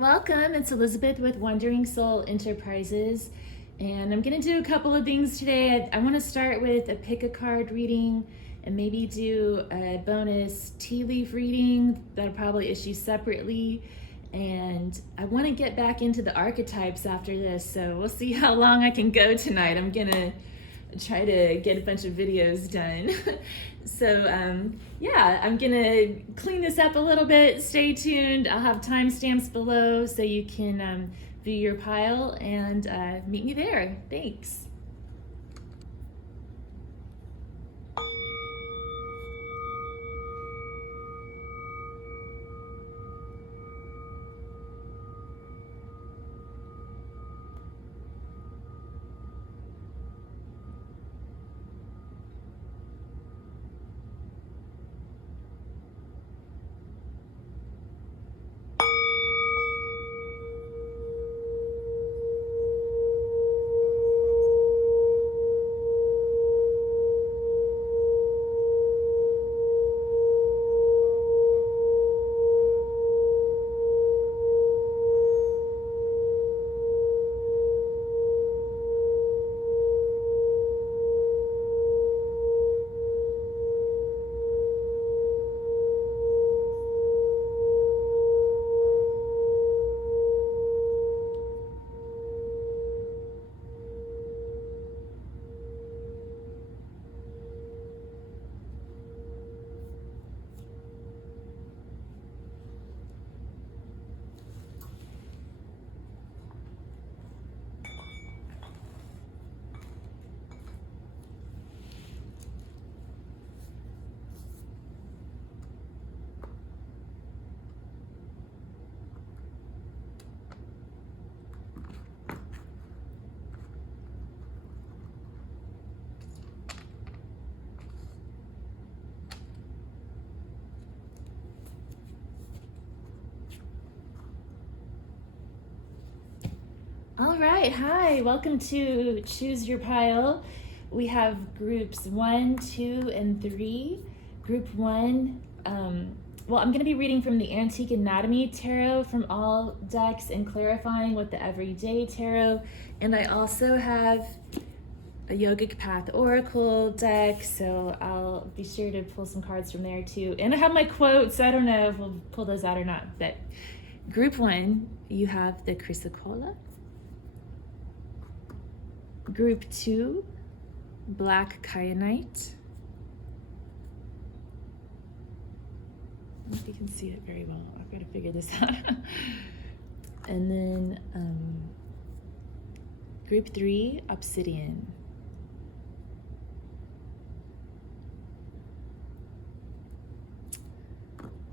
welcome. It's Elizabeth with Wandering Soul Enterprises, and I'm going to do a couple of things today. I want to start with a pick a card reading and maybe do a bonus tea leaf reading that'll probably issue separately. And I want to get back into the archetypes after this, so we'll see how long I can go tonight. I'm going to try to get a bunch of videos done. So yeah, I'm gonna clean this up a little bit. Stay tuned. I'll have timestamps below so you can view your pile and meet me there. Thanks. All right, hi, welcome to Choose Your Pile. We have groups 1, 2, and 3. Group 1, well, I'm going to be reading from the Antique Anatomy Tarot from all decks and clarifying with the Everyday Tarot. And I also have a Yogic Path Oracle deck, so I'll be sure to pull some cards from there too. And I have my quotes. I don't know if we'll pull those out or not, but Group 1, you have the Chrysocolla. Group 2, Black Kyanite. I don't know if you can see it very well. I've got to figure this out. And then Group 3, Obsidian.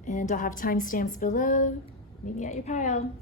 And I'll have timestamps below. Meet me at your pile.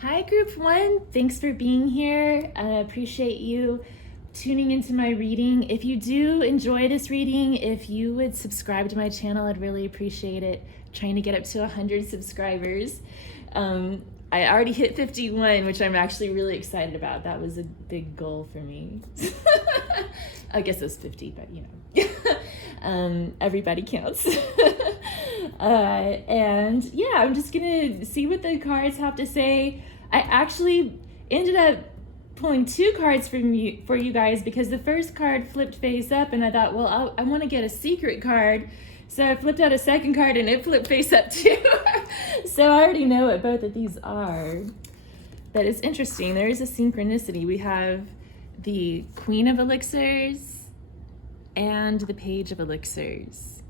Hi, Group 1. Thanks for being here. I appreciate you tuning into my reading. If you do enjoy this reading, if you would subscribe to my channel, I'd really appreciate it. I'm trying to get up to 100 subscribers. I already hit 51, which I'm actually really excited about. That was a big goal for me. I guess it was 50, but you know, everybody counts. And yeah, I'm just gonna see what the cards have to say. I actually ended up pulling 2 cards for you guys, because the first card flipped face up, and I thought, well, I want to get a secret card. So I flipped out a second card and it flipped face up too. So I already know what both of these are. But it's interesting. There is a synchronicity. We have the Queen of Elixirs and the Page of Elixirs.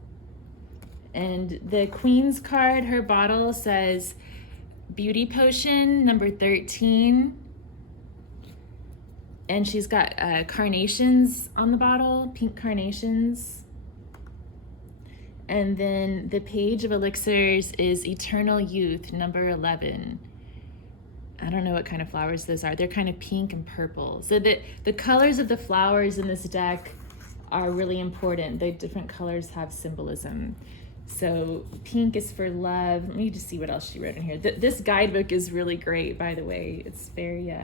And the Queen's card, her bottle says Beauty Potion number 13. And she's got carnations on the bottle, pink carnations. And then the Page of Elixirs is Eternal Youth, number 11. I don't know what kind of flowers those are. They're kind of pink and purple. So the colors of the flowers in this deck are really important. The different colors have symbolism. So pink is for love. Let me just see what else she wrote in here. This guidebook is really great, by the way. It's very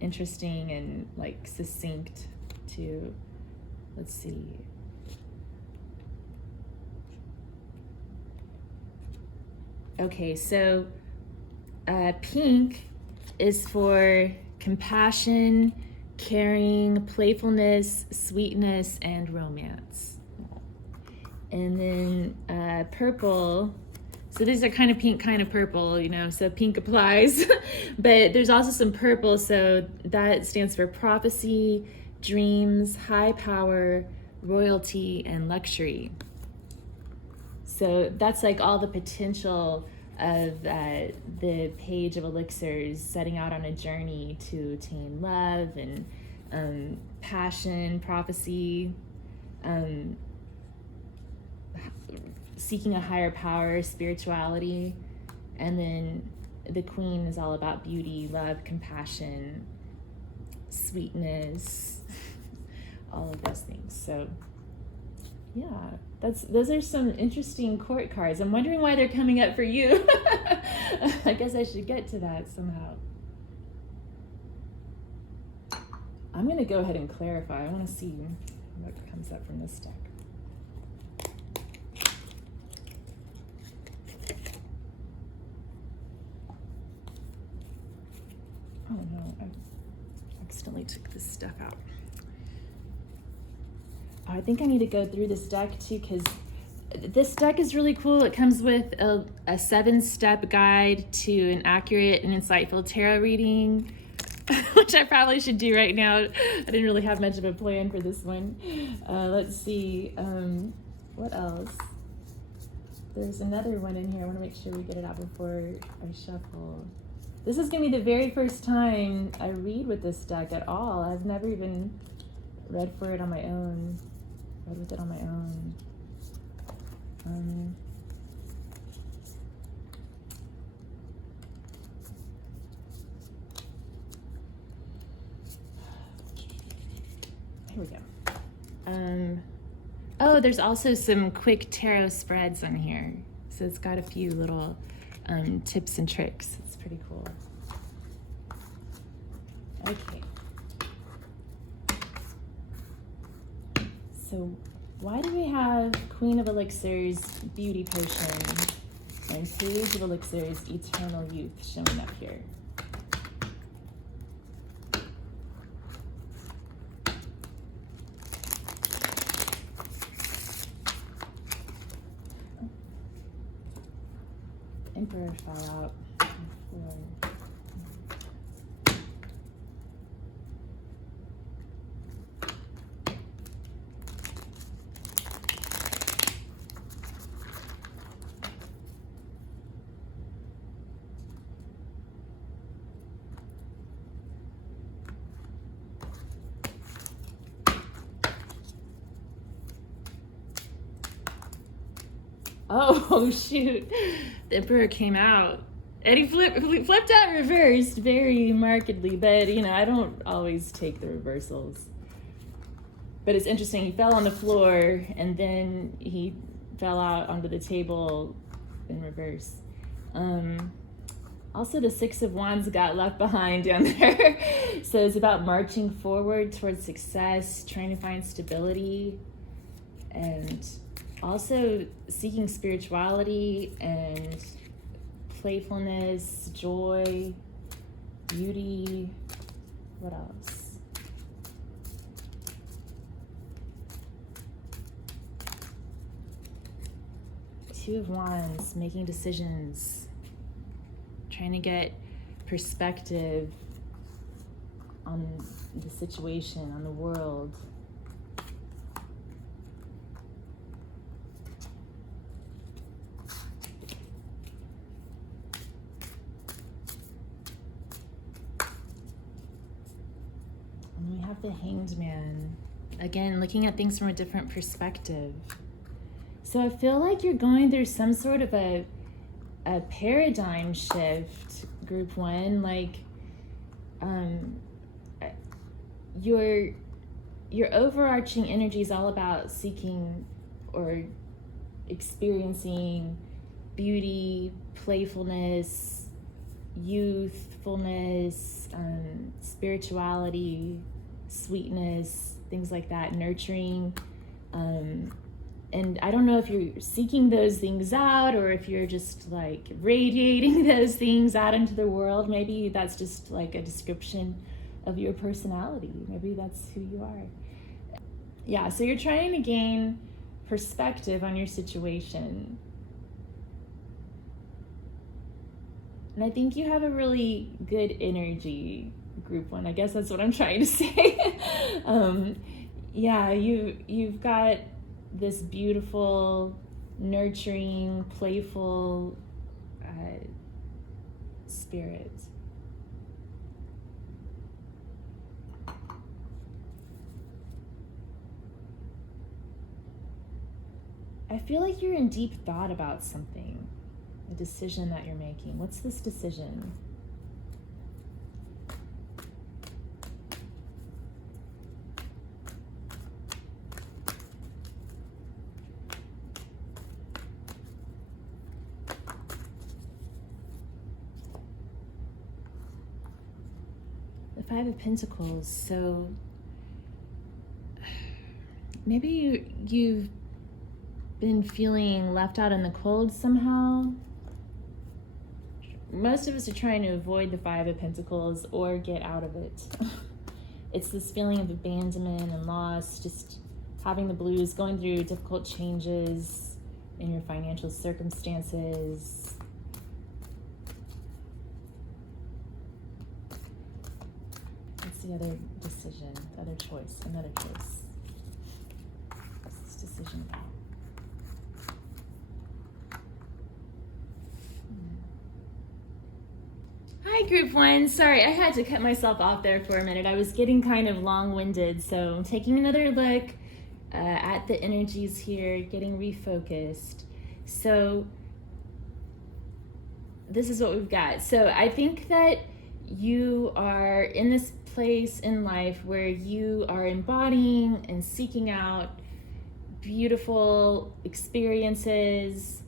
interesting and like succinct too. Let's see. Okay, so pink is for compassion, caring, playfulness, sweetness, and romance. And then purple, so these are kind of pink, kind of purple, you know, so pink applies. But there's also some purple, so that stands for prophecy, dreams, high power, royalty, and luxury. So that's like all the potential of the Page of Elixirs, setting out on a journey to attain love and passion, prophecy, seeking a higher power, spirituality. And then the Queen is all about beauty, love, compassion, sweetness, all of those things. So yeah, those are some interesting court cards. I'm wondering why they're coming up for you. I guess I should get to that somehow. I'm going to go ahead and clarify. I want to see what comes up from this deck. Oh no, I accidentally took this stuff out. I think I need to go through this deck too, because this deck is really cool. It comes with a 7-step guide to an accurate and insightful tarot reading, which I probably should do right now. I didn't really have much of a plan for this one. Let's see, what else? There's another one in here. I want to make sure we get it out before I shuffle. This is going to be the very first time I read with this deck at all. I've never even read for it on my own. Read with it on my own. Here we go. Oh, there's also some quick tarot spreads on here. So it's got a few little tips and tricks. It's pretty cool. Okay. So why do we have Queen of Elixirs, Beauty Potion, and Page of Elixirs, Eternal Youth showing up here? Emperor fell out. Oh, shoot. The Emperor came out. And he flipped out reversed very markedly, but I don't always take the reversals. But it's interesting, he fell on the floor and then he fell out onto the table in reverse. Also, the Six of Wands got left behind down there. So it's about marching forward towards success, trying to find stability, and also seeking spirituality and playfulness, joy, beauty. What else? Two of Wands, making decisions, trying to get perspective on the situation, on the world. And we have the Hanged Man. Again, looking at things from a different perspective. So I feel like you're going through some sort of a paradigm shift, group one. Like your overarching energy is all about seeking or experiencing beauty, playfulness, youthfulness, spirituality, sweetness, things like that, nurturing. And I don't know if you're seeking those things out or if you're just like radiating those things out into the world. Maybe that's just like a description of your personality. Maybe that's who you are. Yeah, so you're trying to gain perspective on your situation. And I think you have a really good energy, group one. I guess that's what I'm trying to say. Yeah, you've got this beautiful, nurturing, playful spirit. I feel like you're in deep thought about something, a decision that you're making. What's this decision? The Five of Pentacles. So maybe you've been feeling left out in the cold somehow. Most of us are trying to avoid the Five of Pentacles or get out of it. It's this feeling of abandonment and loss, just having the blues, going through difficult changes in your financial circumstances. What's the other decision, the other choice, another choice? What's this decision about? Hi, group one. Sorry, I had to cut myself off there for a minute. I was getting kind of long-winded, so I'm taking another look at the energies here, getting refocused. So this is what we've got. So I think that you are in this place in life where you are embodying and seeking out beautiful experiences,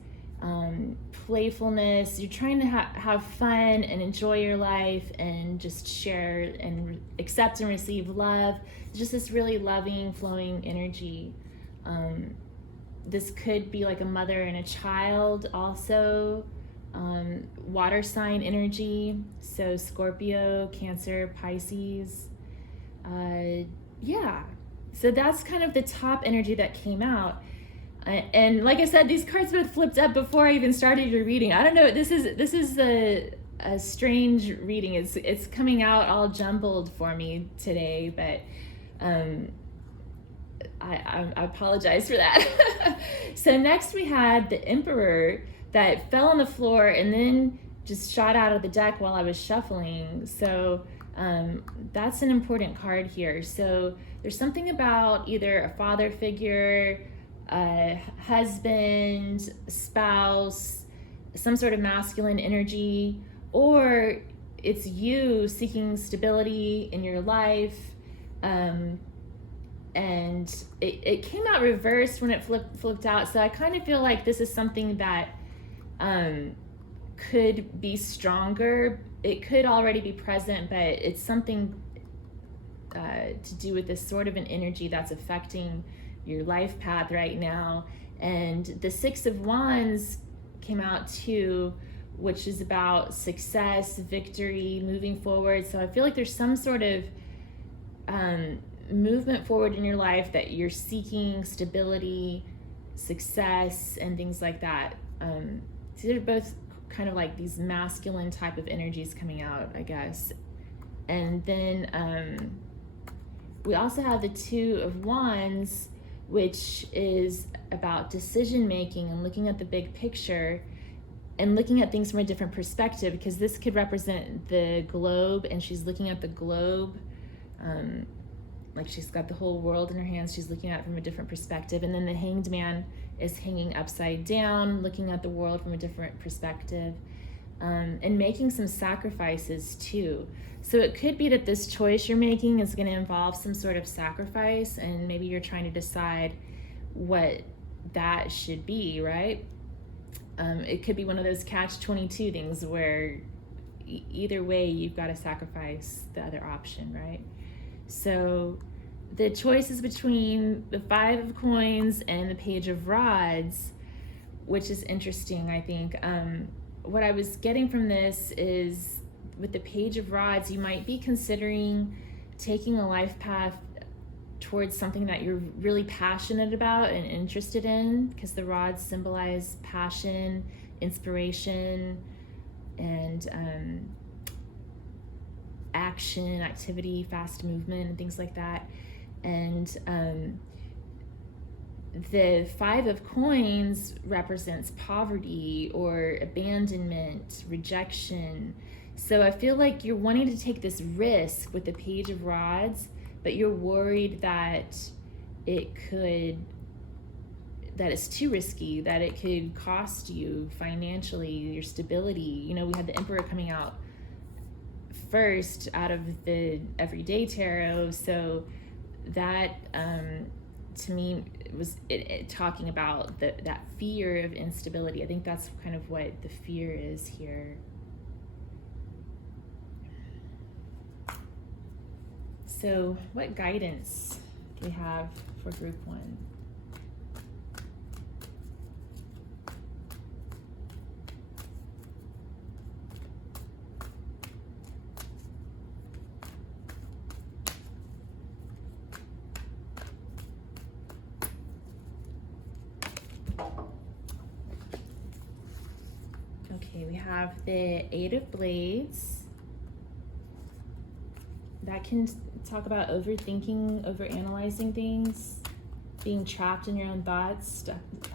playfulness. You're trying to have fun and enjoy your life and just share and accept and receive love. It's just this really loving, flowing energy. This could be like a mother and a child also. Water sign energy, so Scorpio, Cancer, Pisces. Yeah, so that's kind of the top energy that came out. And like I said, these cards both flipped up before I even started your reading. I don't know, this is a strange reading. It's coming out all jumbled for me today, but I apologize for that. So next we had the Emperor that fell on the floor and then just shot out of the deck while I was shuffling. So that's an important card here. So there's something about either a father figure, a husband, spouse, some sort of masculine energy, or it's you seeking stability in your life. And it came out reversed when it flipped out. So I kind of feel like this is something that could be stronger. It could already be present, but it's something to do with this sort of an energy that's affecting your life path right now. And the Six of Wands came out too, which is about success, victory, moving forward. So I feel like there's some sort of movement forward in your life, that you're seeking stability, success, and things like that. So they're both kind of like these masculine type of energies coming out, I guess. And then we also have the Two of Wands, which is about decision making and looking at the big picture and looking at things from a different perspective, because this could represent the globe, and she's looking at the globe like she's got the whole world in her hands. She's looking at it from a different perspective. And then the Hanged Man is hanging upside down, looking at the world from a different perspective, and making some sacrifices too. So it could be that this choice you're making is going to involve some sort of sacrifice, and maybe you're trying to decide what that should be, right? It could be one of those catch-22 things where either way you've got to sacrifice the other option, right? So the choice is between the Five of Coins and the Page of Rods, which is interesting, I think. What I was getting from this is, with the Page of Rods, you might be considering taking a life path towards something that you're really passionate about and interested in, because the rods symbolize passion, inspiration, and action, activity, fast movement, and things like that. And the Five of Coins represents poverty or abandonment, rejection. So I feel like you're wanting to take this risk with the Page of Rods, but you're worried that it's too risky, that it could cost you financially, your stability. You know, we had the Emperor coming out first out of the Everyday Tarot, so that to me was it talking about that fear of instability. I think that's kind of what the fear is here. So what guidance do we have for group 1? Okay, we have the Eight of Blades. That can talk about overthinking, overanalyzing things, being trapped in your own thoughts,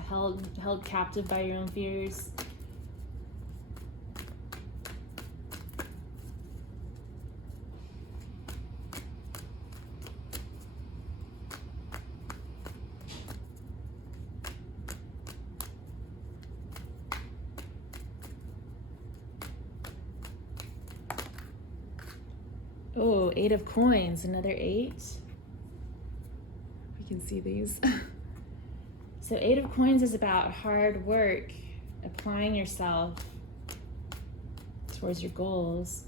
held captive by your own fears. Oh, Eight of Coins, another 8. We can see these. So Eight of Coins is about hard work, applying yourself towards your goals.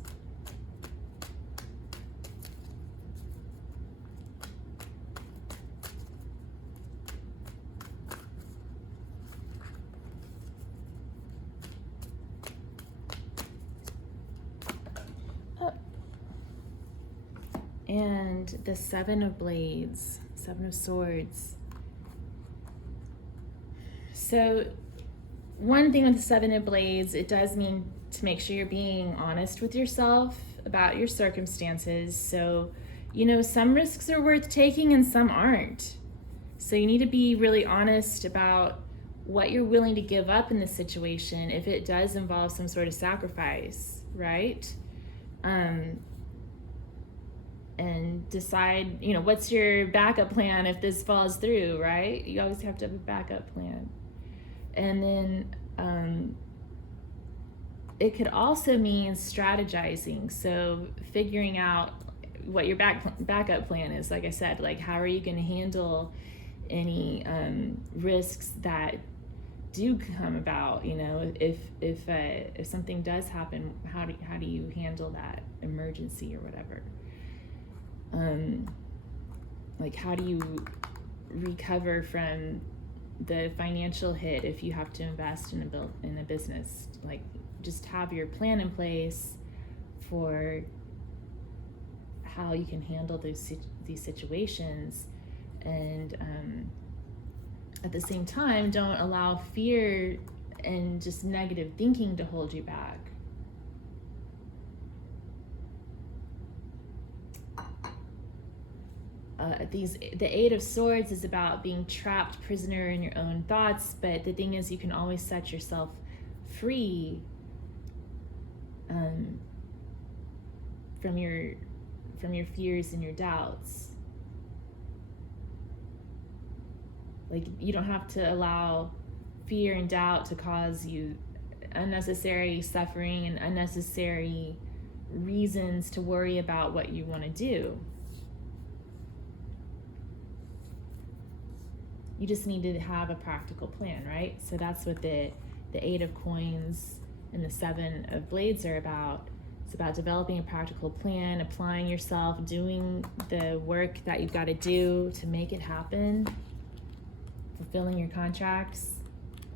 And the Seven of Blades, Seven of Swords. So one thing with the Seven of Blades, it does mean to make sure you're being honest with yourself about your circumstances. So, you know, some risks are worth taking and some aren't. So you need to be really honest about what you're willing to give up in this situation if it does involve some sort of sacrifice, right? And decide, you know, what's your backup plan if this falls through, right? You always have to have a backup plan. And then it could also mean strategizing. So figuring out what your backup plan is. Like I said, like how are you going to handle any risks that do come about? You know, if something does happen, how do you handle that emergency or whatever? Like how do you recover from the financial hit if you have to invest in a business? Like, just have your plan in place for how you can handle these situations, and at the same time, don't allow fear and just negative thinking to hold you back. The Eight of Swords is about being trapped prisoner in your own thoughts, but the thing is, you can always set yourself free from your fears and your doubts. Like, you don't have to allow fear and doubt to cause you unnecessary suffering and unnecessary reasons to worry about what you want to do. You just need to have a practical plan, right? So that's what the Eight of Coins and the Seven of Blades are about. It's about developing a practical plan, applying yourself, doing the work that you've got to do to make it happen, fulfilling your contracts,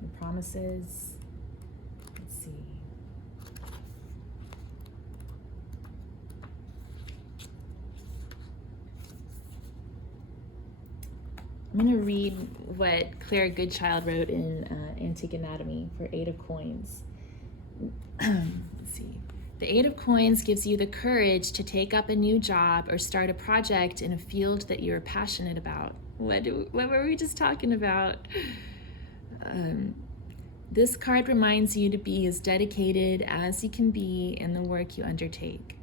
your promises. Let's see. I'm going to read what Claire Goodchild wrote in Antique Anatomy for Eight of Coins. Let's see. The Eight of Coins gives you the courage to take up a new job or start a project in a field that you're passionate about. What were we just talking about? This card reminds you to be as dedicated as you can be in the work you undertake.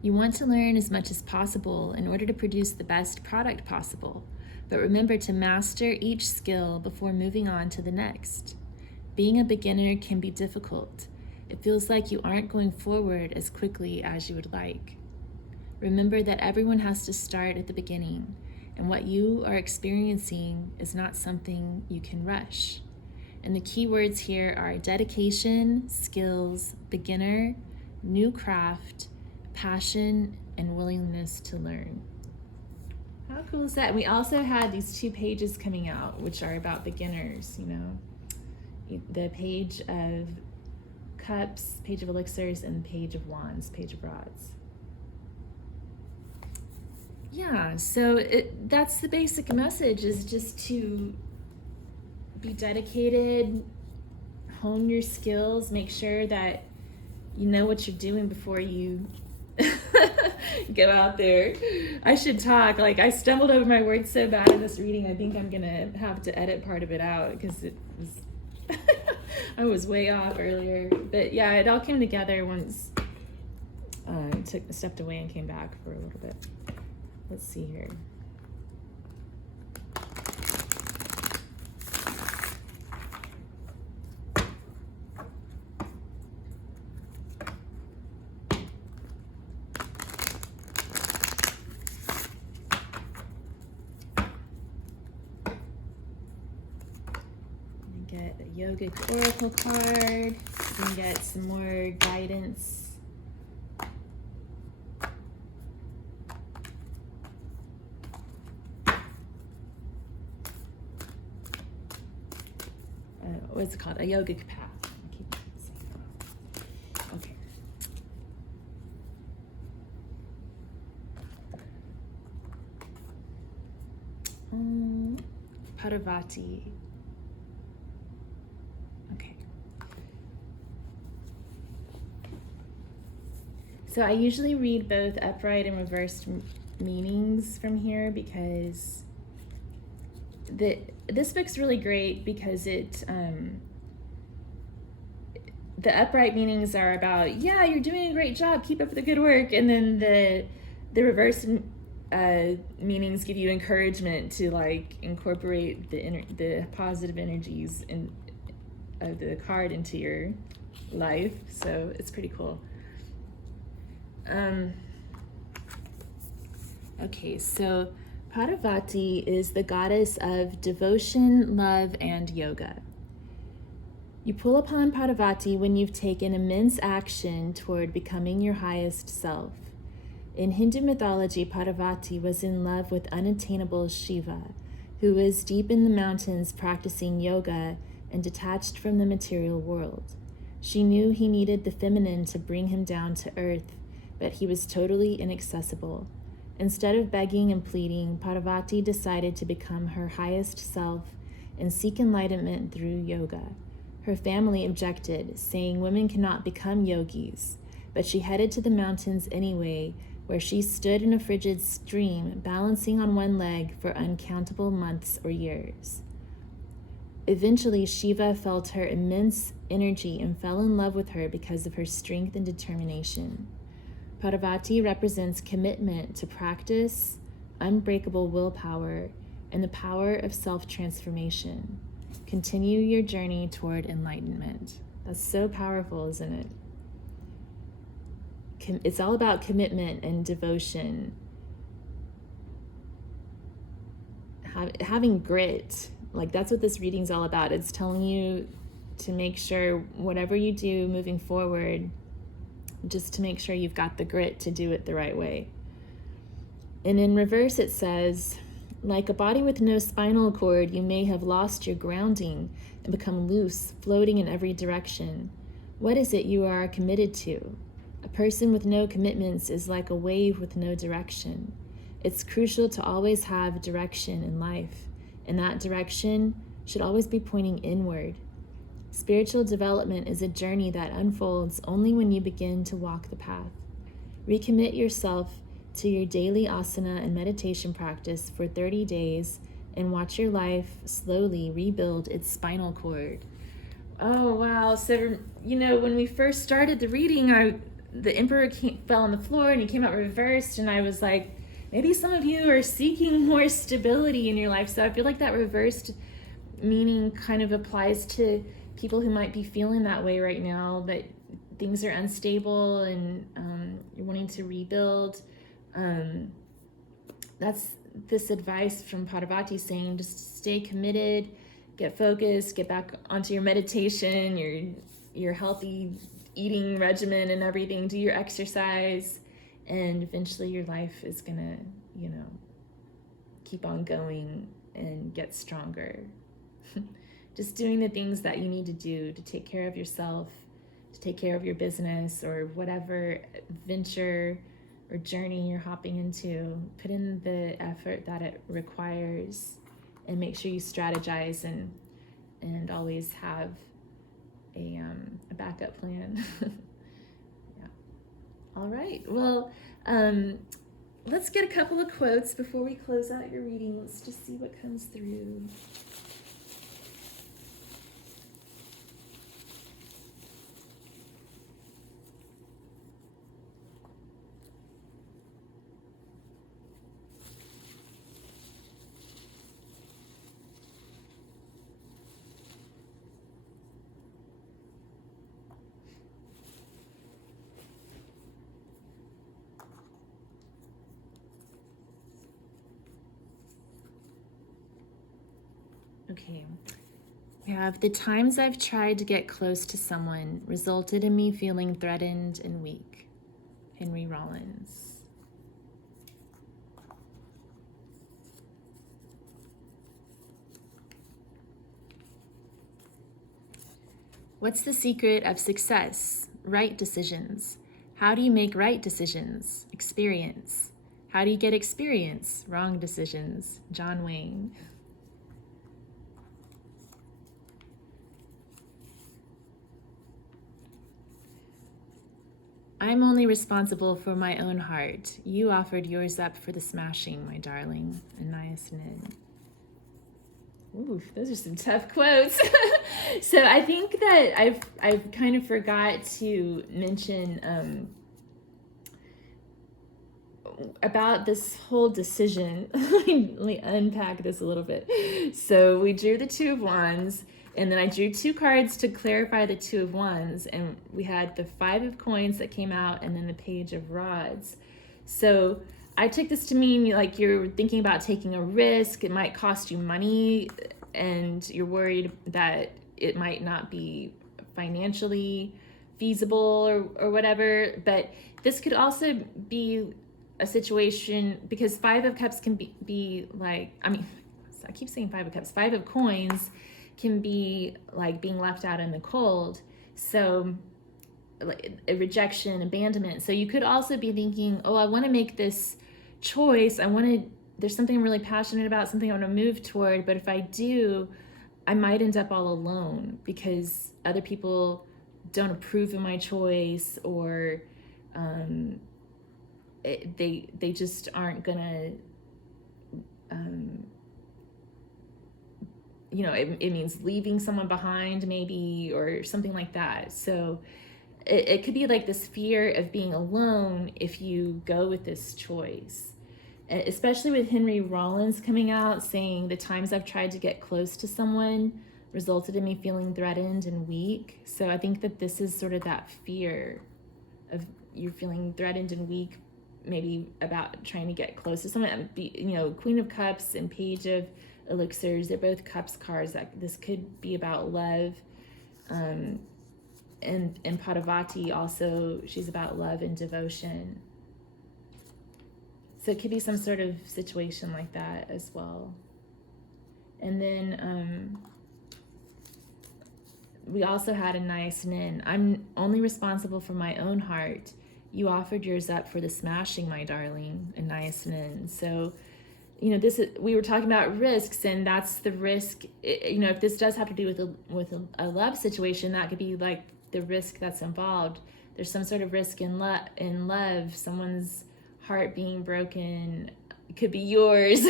You want to learn as much as possible in order to produce the best product possible, but remember to master each skill before moving on to the next. Being a beginner can be difficult. It feels like you aren't going forward as quickly as you would like. Remember that everyone has to start at the beginning, and what you are experiencing is not something you can rush. And the key words here are dedication, skills, beginner, new craft, passion, and willingness to learn. How cool is that? We also had these 2 pages coming out, which are about beginners, you know. The Page of Cups, Page of Elixirs, and Page of Wands, Page of Rods. Yeah, so that's the basic message, is just to be dedicated, hone your skills, make sure that you know what you're doing before you go out there. I should talk. Like, I stumbled over my words so bad in this reading, I think I'm gonna have to edit part of it out because it was I was way off earlier. But yeah, it all came together once I stepped away and came back for a little bit. Let's see here. Get a Yogic Oracle card. You can get some more guidance. What's it called? A Yogic path. I keep saying that. Okay. Parvati. Okay. So I usually read both upright and reversed meanings from here because this book's really great because the upright meanings are about, yeah, you're doing a great job, keep up the good work, and then the reverse meanings give you encouragement to like incorporate the positive energies of the card into your life. So it's pretty cool. Okay, so Parvati is the goddess of devotion, love, and yoga. You pull upon Parvati when you've taken immense action toward becoming your highest self. In Hindu mythology, Parvati was in love with unattainable Shiva, who was deep in the mountains practicing yoga and detached from the material world. She knew he needed the feminine to bring him down to earth, but he was totally inaccessible. Instead of begging and pleading, Parvati decided to become her highest self and seek enlightenment through yoga. Her family objected, saying women cannot become yogis, but she headed to the mountains anyway, where she stood in a frigid stream, balancing on one leg for uncountable months or years. Eventually, Shiva felt her immense energy and fell in love with her because of her strength and determination. Parvati represents commitment to practice, unbreakable willpower, and the power of self-transformation. Continue your journey toward enlightenment. That's so powerful, isn't it? It's all about commitment and devotion. Having grit, like that's what this reading's all about. It's telling you to make sure whatever you do moving forward, just to make sure you've got the grit to do it the right way. And in reverse it says, like a body with no spinal cord, you may have lost your grounding and become loose, floating in every direction. What is it you are committed to? A person with no commitments is like a wave with no direction. It's crucial to always have direction in life, and that direction should always be pointing inward. Spiritual development is a journey that unfolds only when you begin to walk the path. Recommit yourself to your daily asana and meditation practice for 30 days and watch your life slowly rebuild its spinal cord. Oh, wow. So, when we first started the reading, the Emperor fell on the floor and he came out reversed, and I was like, maybe some of you are seeking more stability in your life. So I feel like that reversed meaning kind of applies to people who might be feeling that way right now, that things are unstable and you're wanting to rebuild. That's this advice from Parvati saying just stay committed, get focused, get back onto your meditation, your healthy eating regimen and everything, do your exercise, and eventually your life is gonna, keep on going and get stronger. Just doing the things that you need to do to take care of yourself, to take care of your business or whatever venture or journey you're hopping into. Put in the effort that it requires and make sure you strategize and always have a backup plan. Yeah. All right. Well, let's get a couple of quotes before we close out your reading. Let's just see what comes through. Okay, we have the times I've tried to get close to someone resulted in me feeling threatened and weak. Henry Rollins. What's the secret of success? Right decisions. How do you make right decisions? Experience. How do you get experience? Wrong decisions. John Wayne. I'm only responsible for my own heart. You offered yours up for the smashing, my darling. Anais Nin. Ooh, those are some tough quotes. So I think that I've kind of forgot to mention about this whole decision. Let me unpack this a little bit. So we drew the Two of Wands, and then I drew two cards to clarify the Two of Wands, and we had the Five of Coins that came out, and then the Page of Rods. So I took this to mean like you're thinking about taking a risk. It might cost you money, and you're worried that it might not be financially feasible or whatever. But this could also be a situation, because Five of Cups can be like, I mean, I keep saying Five of Cups, Five of Coins can be like being left out in the cold. So like a rejection, abandonment. So you could also be thinking, oh, I want to make this choice. There's something I'm really passionate about, something I want to move toward. But if I do, I might end up all alone because other people don't approve of my choice, or they just aren't gonna, it means leaving someone behind maybe, or something like that. So it could be like this fear of being alone if you go with this choice. Especially with Henry Rollins coming out saying the times I've tried to get close to someone resulted in me feeling threatened and weak. So I think that this is sort of that fear of you're feeling threatened and weak, maybe about trying to get close to someone. Queen of Cups and Page of Elixirs, they're both Cups cards. That this could be about love. And Padavati also, she's about love and devotion. So it could be some sort of situation like that as well. And then we also had a nice nin. I'm only responsible for my own heart. You offered yours up for the smashing, my darling, a nice nin. So, we were talking about risks, and that's the risk. If this does have to do with a love situation, that could be like the risk that's involved. There's some sort of risk in love, someone's heart being broken. It could be yours.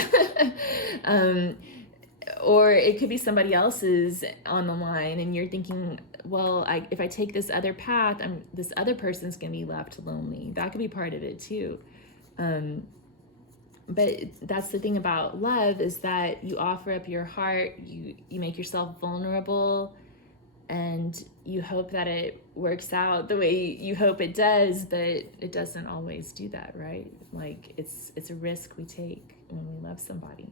Or it could be somebody else's on the line, and you're thinking, well, if I take this other path, this other person's gonna be left lonely. That could be part of it too. But that's the thing about love, is that you offer up your heart, you make yourself vulnerable, and you hope that it works out the way you hope it does, but it doesn't always do that, right? Like it's a risk we take when we love somebody.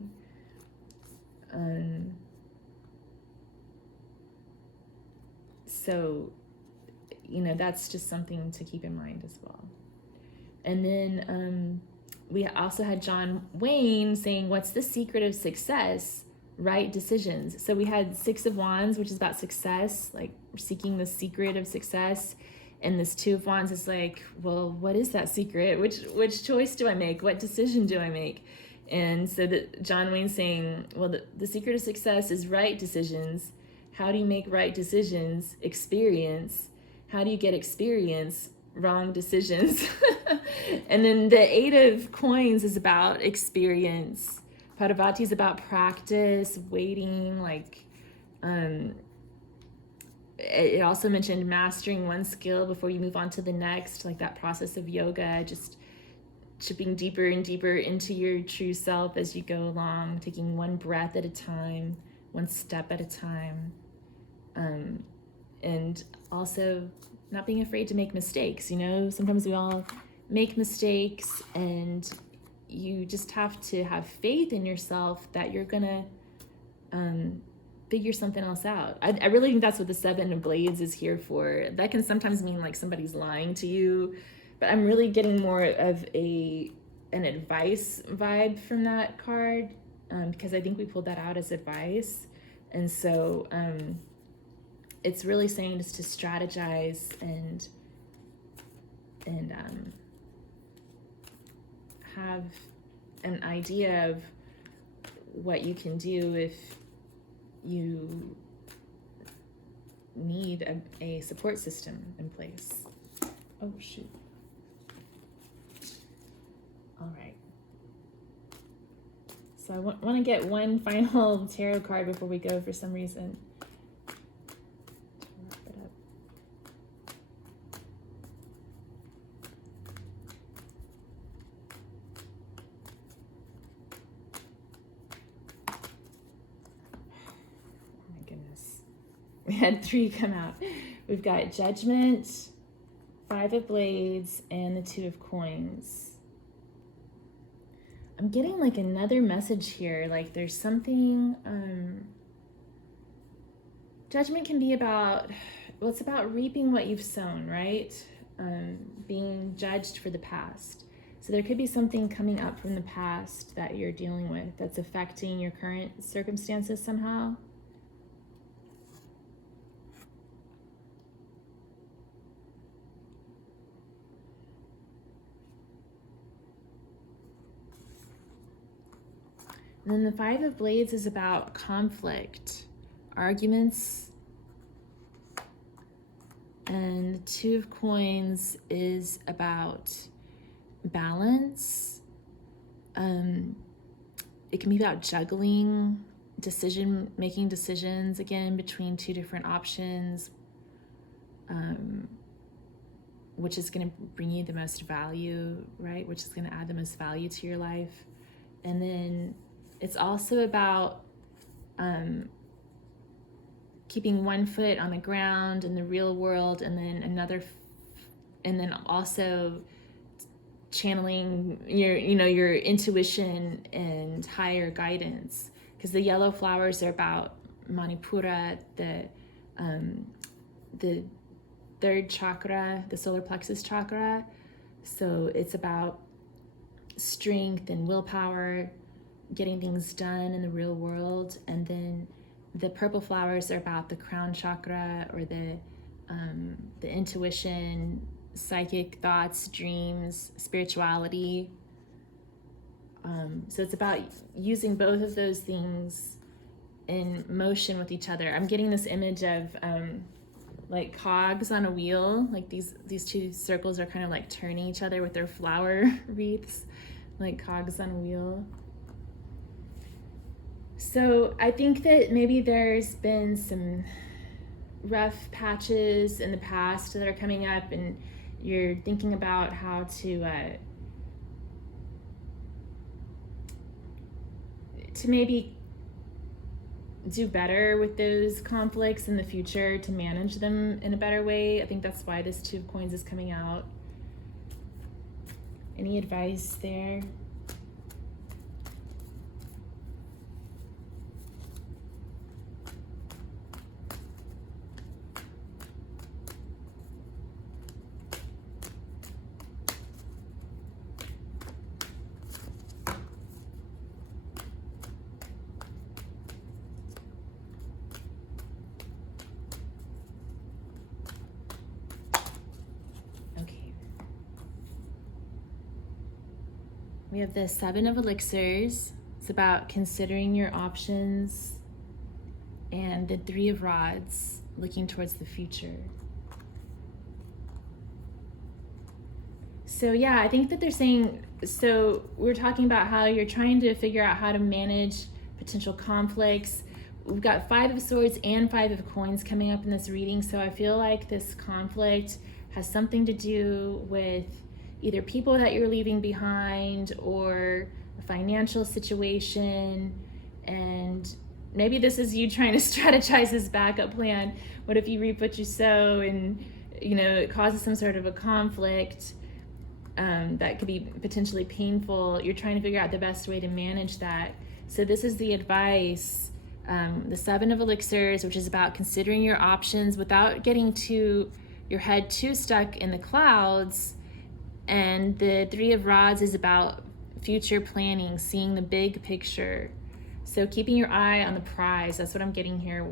So, that's just something to keep in mind as well. And then we also had John Wayne saying, what's the secret of success? Right decisions. So we had Six of Wands, which is about success, like we're seeking the secret of success. And this Two of Wands is like, well, what is that secret? Which choice do I make? What decision do I make? And so John Wayne's saying, well, the secret of success is right decisions. How do you make right decisions? Experience. How do you get experience? Wrong decisions. And then the Eight of Coins is about experience. Padavati is about practice, waiting, it also mentioned mastering one skill before you move on to the next, like that process of yoga, just chipping deeper and deeper into your true self as you go along, taking one breath at a time, one step at a time. And also not being afraid to make mistakes. Sometimes we all make mistakes, and you just have to have faith in yourself that you're gonna figure something else out. I really think that's what the Seven of Blades is here for. That can sometimes mean like somebody's lying to you, but I'm really getting more of an advice vibe from that card, because I think we pulled that out as advice. And so it's really saying just to strategize and have an idea of what you can do if you need a support system in place. Oh, shoot. All right. So I want to get one final tarot card before we go for some reason. We had 3 come out. We've got Judgment, 5 of Blades, and the 2 of Coins. I'm getting like another message here. Like there's something, Judgment can be about, well, it's about reaping what you've sown, right? Being judged for the past. So there could be something coming up from the past that you're dealing with that's affecting your current circumstances somehow. And then the 5 of Blades is about conflict, arguments. And the 2 of Coins is about balance. It can be about juggling, making decisions again between 2 different options, which is going to bring you the most value, right? Which is going to add the most value to your life. And then it's also about keeping one foot on the ground in the real world, and then and then also channeling your intuition and higher guidance, because the yellow flowers are about Manipura, the 3rd chakra, the solar plexus chakra. So it's about strength and willpower, getting things done in the real world. And then the purple flowers are about the crown chakra, or the intuition, psychic thoughts, dreams, spirituality. So it's about using both of those things in motion with each other. I'm getting this image of like cogs on a wheel. Like these 2 circles are kind of like turning each other with their flower wreaths, like cogs on a wheel. So I think that maybe there's been some rough patches in the past that are coming up, and you're thinking about how to maybe do better with those conflicts in the future, to manage them in a better way. I think that's why this 2 of Coins is coming out. Any advice there? We have the 7 of Elixirs. It's about considering your options. And the 3 of Rods, looking towards the future. So yeah, I think that they're saying, so we're talking about how you're trying to figure out how to manage potential conflicts. We've got 5 of Swords and 5 of Coins coming up in this reading. So I feel like this conflict has something to do with either people that you're leaving behind, or a financial situation. And maybe this is you trying to strategize this backup plan. What if you reap what you sow, and it causes some sort of a conflict that could be potentially painful. You're trying to figure out the best way to manage that. So this is the advice. The 7 of Elixirs, which is about considering your options without getting your head too stuck in the clouds. And the 3 of Rods is about future planning, seeing the big picture. So keeping your eye on the prize, that's what I'm getting here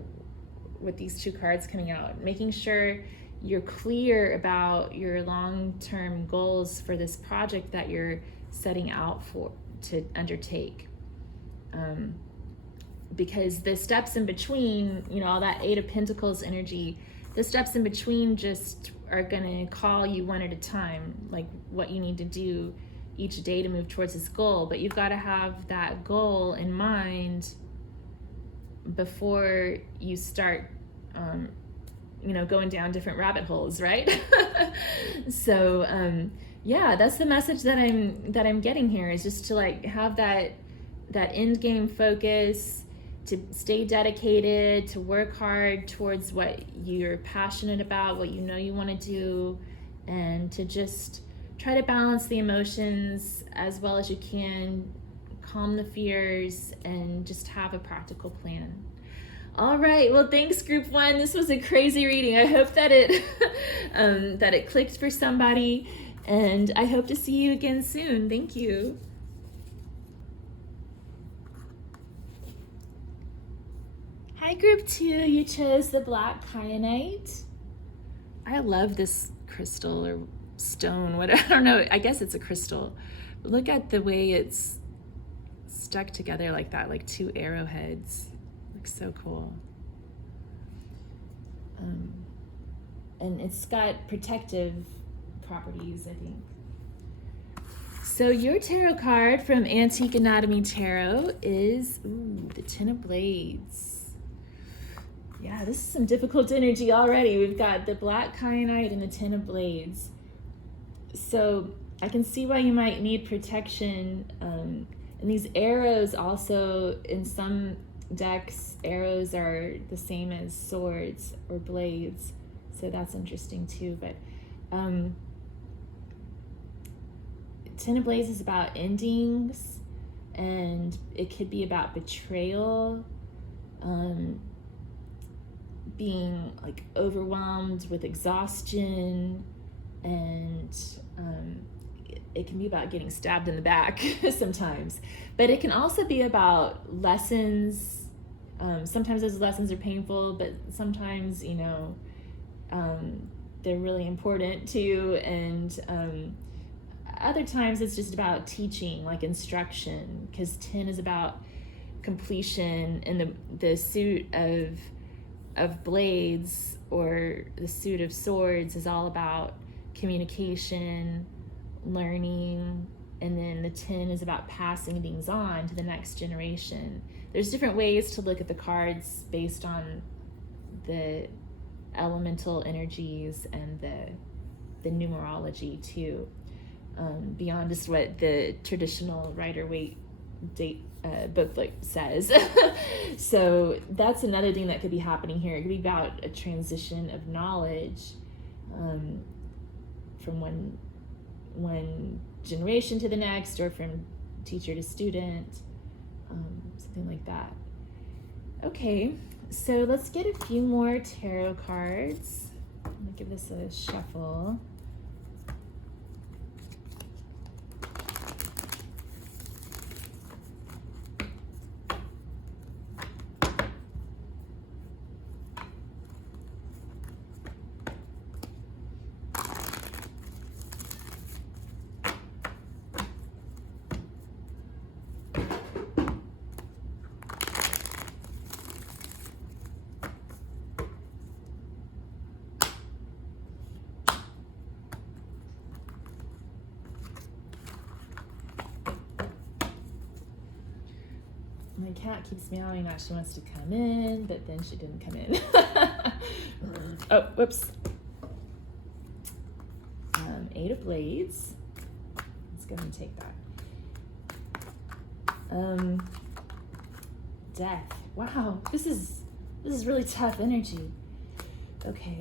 with these 2 cards coming out. Making sure you're clear about your long-term goals for this project that you're setting out to undertake. Because the steps in between, all that 8 of Pentacles energy, the steps in between just are going to call you one at a time, like what you need to do each day to move towards this goal. But you've got to have that goal in mind before you start going down different rabbit holes, right? So yeah, that's the message that I'm getting here, is just to like have that end game focus, to stay dedicated, to work hard towards what you're passionate about, what you know you want to do, and to just try to balance the emotions as well as you can, calm the fears, and just have a practical plan. All right, well, thanks, group one. This was a crazy reading. I hope that it that it clicked for somebody, and I hope to see you again soon. Thank you. Hi, group two. You chose the black kyanite. I love this crystal or stone. What, I don't know. I guess it's a crystal. But look at the way it's stuck together like that, like two arrowheads. Looks so cool. And it's got protective properties, I think. So your tarot card from Antique Anatomy Tarot is the Ten of Blades. Yeah, this is some difficult energy already. We've got the black kyanite and the Ten of Blades. So I can see why you might need protection. And these arrows also, in some decks, arrows are the same as swords or blades. So that's interesting too. But Ten of Blades is about endings, and it could be about betrayal, being like overwhelmed with exhaustion, and it can be about getting stabbed in the back sometimes. But it can also be about lessons. Sometimes those lessons are painful, but sometimes, you know, they're really important too. And other times it's just about teaching, like instruction, because 10 is about completion, and the suit of blades, or the suit of swords, is all about communication, learning, and then the 10 is about passing things on to the next generation. There's different ways to look at the cards based on the elemental energies and the numerology too, beyond just what the traditional Rider-Waite date booklet says. So that's another thing that could be happening here. It could be about a transition of knowledge from one generation to the next, or from teacher to student, something like that. Okay, so let's get a few more tarot cards. I'm gonna give this a shuffle. My cat keeps meowing that she wants to come in, but then she didn't come in. Oh, whoops. 8 of Blades. Let's go ahead and take that. Death. Wow, this is really tough energy. Okay.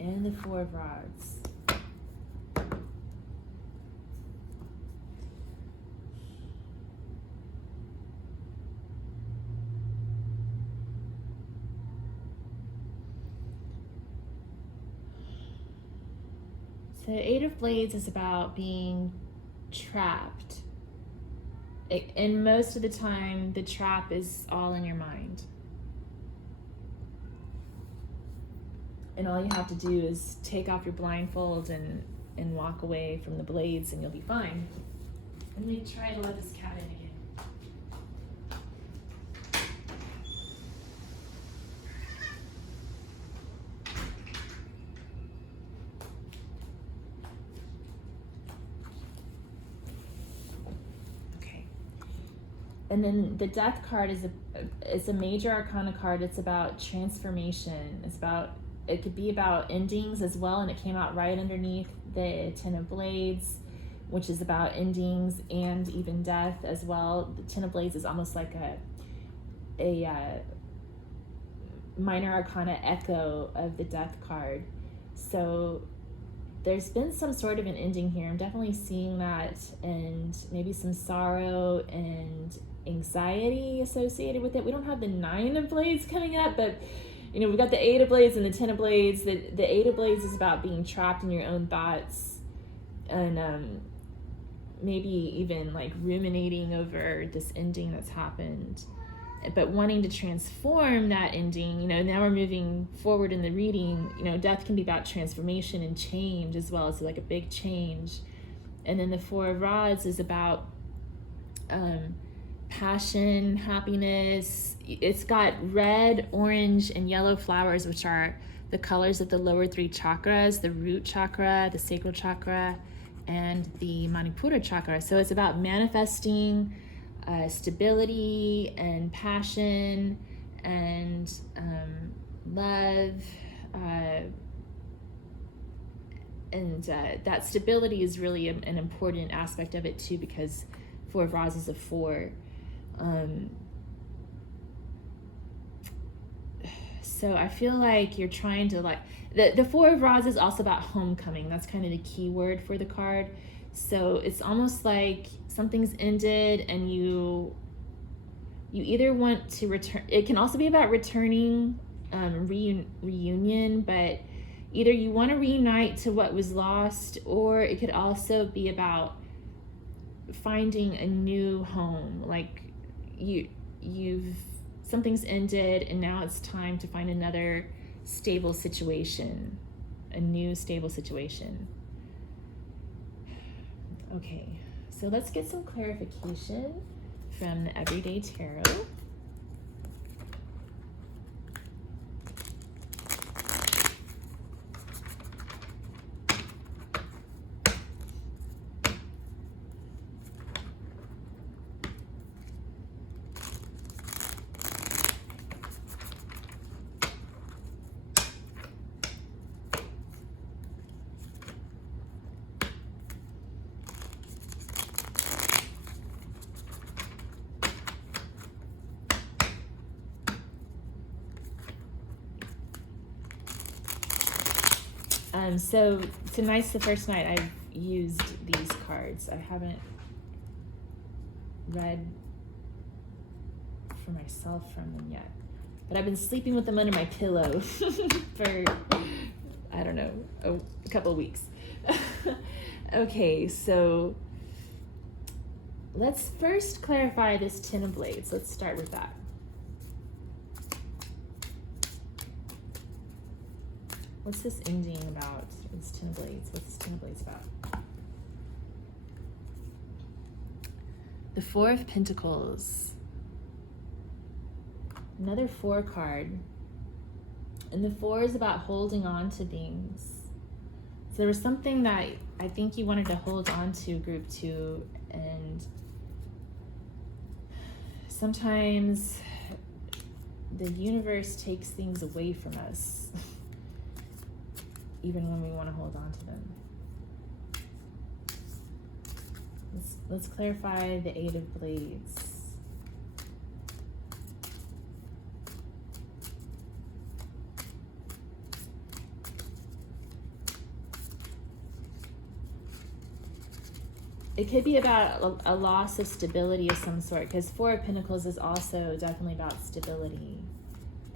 And the 4 of Rods. So 8 of Blades is about being trapped. And most of the time, the trap is all in your mind. And all you have to do is take off your blindfold and walk away from the blades, and you'll be fine. Let me try to let this cat in again. And then the Death card is a major arcana card. It's about transformation. It could be about endings as well, and it came out right underneath the Ten of Blades, which is about endings and even death as well. The Ten of Blades is almost like a minor arcana echo of the Death card. So there's been some sort of an ending here. I'm definitely seeing that, and maybe some sorrow and anxiety associated with it. We don't have the Nine of Blades coming up, but we've got the Eight of Blades and the Ten of Blades. The Eight of Blades is about being trapped in your own thoughts, and maybe even like ruminating over this ending that's happened, but wanting to transform that ending. Now we're moving forward in the reading. Death can be about transformation and change as well. It's like a big change. And then the Four of Rods is about passion, happiness. It's got red, orange, and yellow flowers, which are the colors of the lower three chakras: the root chakra, the sacral chakra, and the Manipura chakra. So it's about manifesting stability and passion and love, and that stability is really an important aspect of it too, because Four of Rods is a 4. So I feel like you're trying to the Four of Rods is also about homecoming. That's kind of the key word for the card. So it's almost like something's ended and you either want to return. It can also be about returning, reunion, but either you want to reunite to what was lost, or it could also be about finding a new home. Like something's ended and now it's time to find another stable situation, a new stable situation. Okay, so let's get some clarification from the Everyday Tarot. So tonight's the first night I've used these cards. I haven't read for myself from them yet, but I've been sleeping with them under my pillow for, I don't know, a couple of weeks. Okay, so let's first clarify this Ten of Blades. Let's start with that. What's this ending about? It's Ten of Blades. What's this Ten of Blades about? The Four of Pentacles. Another 4 card. And the 4 is about holding on to things. So there was something that I think you wanted to hold on to, group 2, and sometimes the universe takes things away from us. Even when we want to hold on to them. Let's clarify the 8 of Blades. It could be about a loss of stability of some sort, because 4 of Pentacles is also definitely about stability,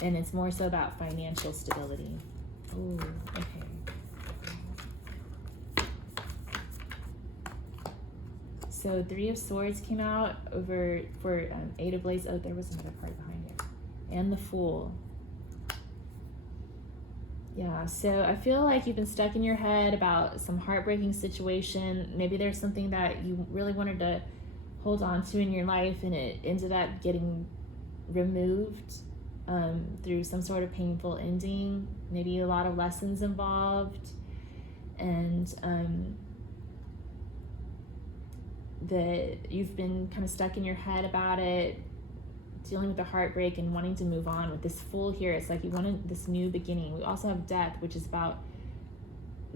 and it's more so about financial stability. Oh, okay. So 3 of Swords came out for 8 of Blades. Oh, there was another card behind it. And the Fool. Yeah, so I feel like you've been stuck in your head about some heartbreaking situation. Maybe there's something that you really wanted to hold on to in your life, and it ended up getting removed through some sort of painful ending. Maybe a lot of lessons involved. And that you've been kind of stuck in your head about it, dealing with the heartbreak and wanting to move on. With this Fool here, it's like you wanted this new beginning. We also have Death, which is about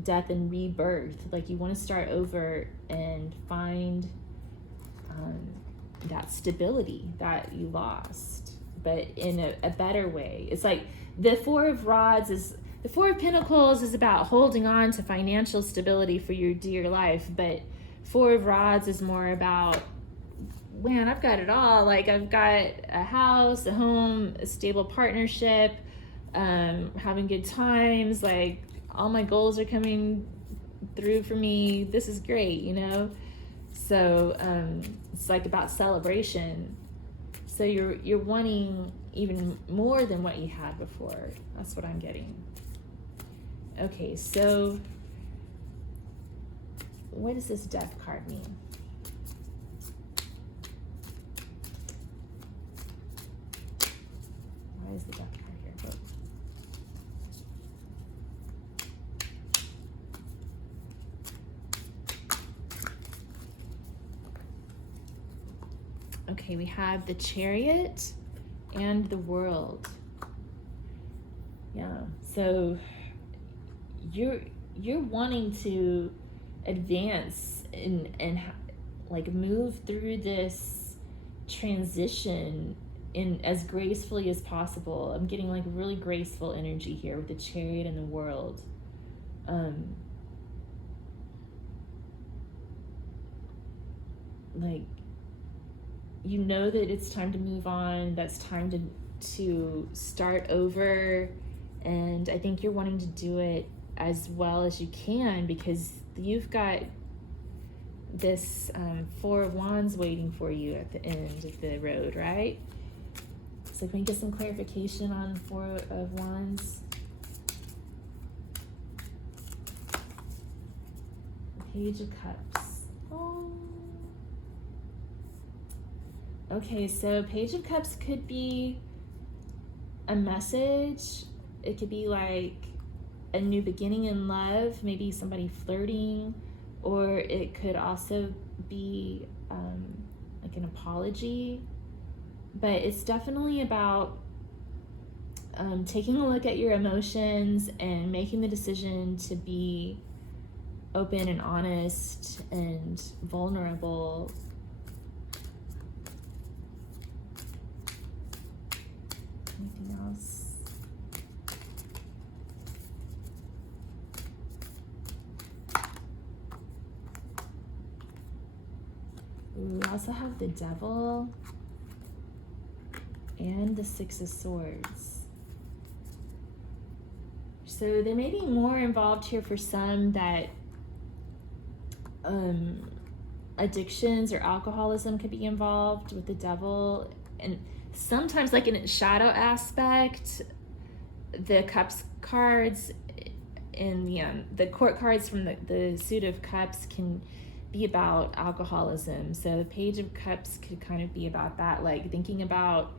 death and rebirth. Like you want to start over and find that stability that you lost, but in a better way. It's like the Four of Pentacles is about holding on to financial stability for your dear life, but Four of Rods is more about, man, I've got it all. Like I've got a house, a home, a stable partnership, having good times, like all my goals are coming through for me. This is great, you know? So it's like about celebration. So you're wanting even more than what you had before. That's what I'm getting. Okay, so what does this Death card mean? Why is the Death card here? Oh. Okay, we have the Chariot and the World. Yeah, so you're wanting to advance and like move through this transition in as gracefully as possible. I'm getting like really graceful energy here with the Chariot and the World. Like you know that it's time to move on. That's time to start over, and I think you're wanting to do it as well as you can because you've got this Four of Wands waiting for you at the end of the road, right? So can we get some clarification on Four of Wands? Page of Cups. Oh. Okay, so Page of Cups could be a message. It could be like a new beginning in love, maybe somebody flirting, or it could also be like an apology. But it's definitely about taking a look at your emotions and making the decision to be open and honest and vulnerable. Anything else? We also have the Devil and the Six of Swords. So there may be more involved here for some that addictions or alcoholism could be involved with the Devil. And sometimes, like in a shadow aspect, the Cups cards and the Court cards from the Suit of Cups can be about alcoholism. So the Page of Cups could kind of be about that, like thinking about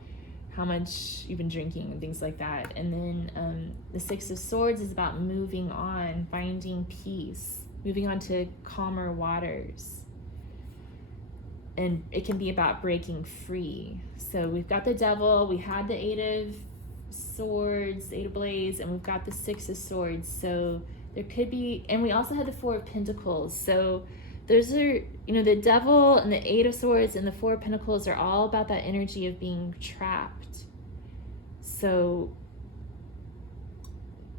how much you've been drinking and things like that. And then the Six of Swords is about moving on, finding peace, moving on to calmer waters. And it can be about breaking free. So we've got the Devil, we had the Eight of Swords, Eight of Blades, and we've got the Six of Swords. So there could be, and we also had the Four of Pentacles. So those are, the Devil and the Eight of Swords and the Four of Pentacles are all about that energy of being trapped. So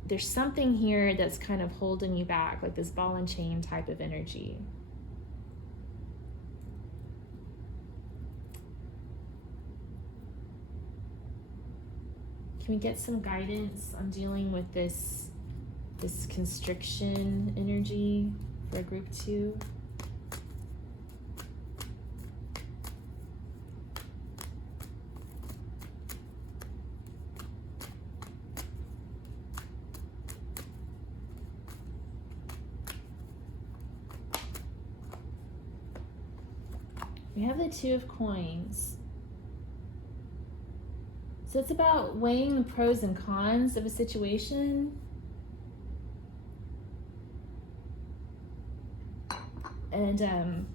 there's something here that's kind of holding you back, like this ball and chain type of energy. Can we get some guidance on dealing with this constriction energy for group 2? We have the Two of Coins. So it's about weighing the pros and cons of a situation. And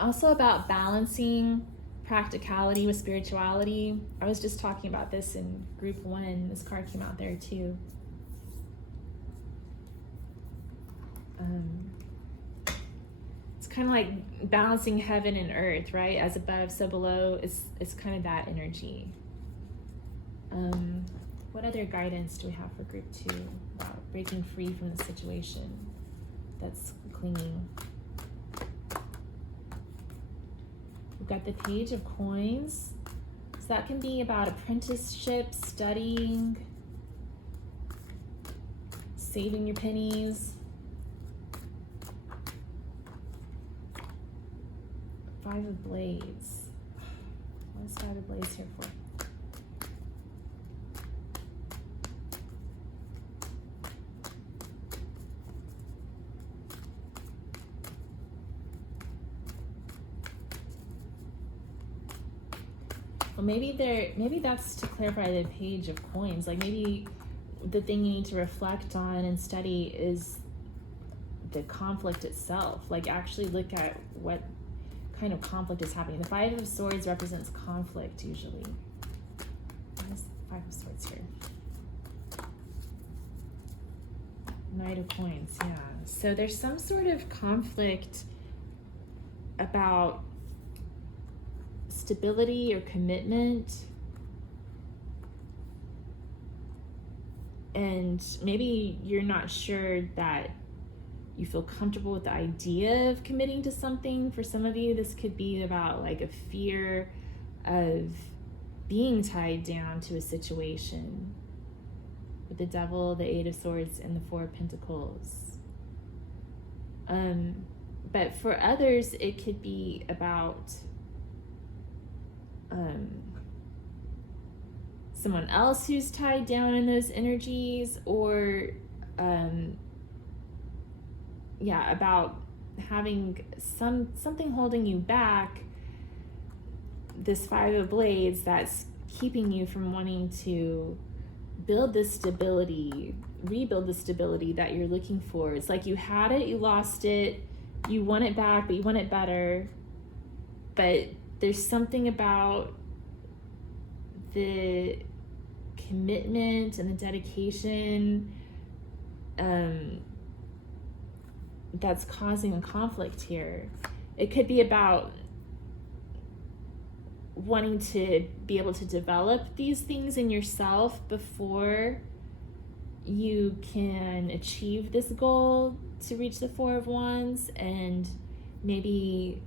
Also about balancing practicality with spirituality. I was just talking about this in group 1. This card came out there too. It's kind of like balancing heaven and earth, right? As above, so below. It's kind of that energy. What other guidance do we have for group 2 about breaking free from the situation that's clinging? We've got the Page of Coins. So that can be about apprenticeship, studying, saving your pennies. 5 of Blades. What is 5 of Blades here for? Well, maybe that's to clarify the Page of Coins. Like maybe the thing you need to reflect on and study is the conflict itself. Like actually look at what kind of conflict is happening. The 5 of Swords represents conflict usually. Where's the 5 of Swords here? Knight of Coins, yeah. So there's some sort of conflict about stability or commitment, and maybe you're not sure that you feel comfortable with the idea of committing to something. For some of you, this could be about like a fear of being tied down to a situation with the Devil, the 8 of Swords, and the 4 of Pentacles. But for others, it could be about someone else who's tied down in those energies, or about having something holding you back. This 5 of Blades that's keeping you from wanting to build this stability, rebuild the stability that you're looking for. It's like you had it, you lost it, you want it back, but you want it better. But there's something about the commitment and the dedication that's causing a conflict here. It could be about wanting to be able to develop these things in yourself before you can achieve this goal to reach the 4 of Wands, and maybe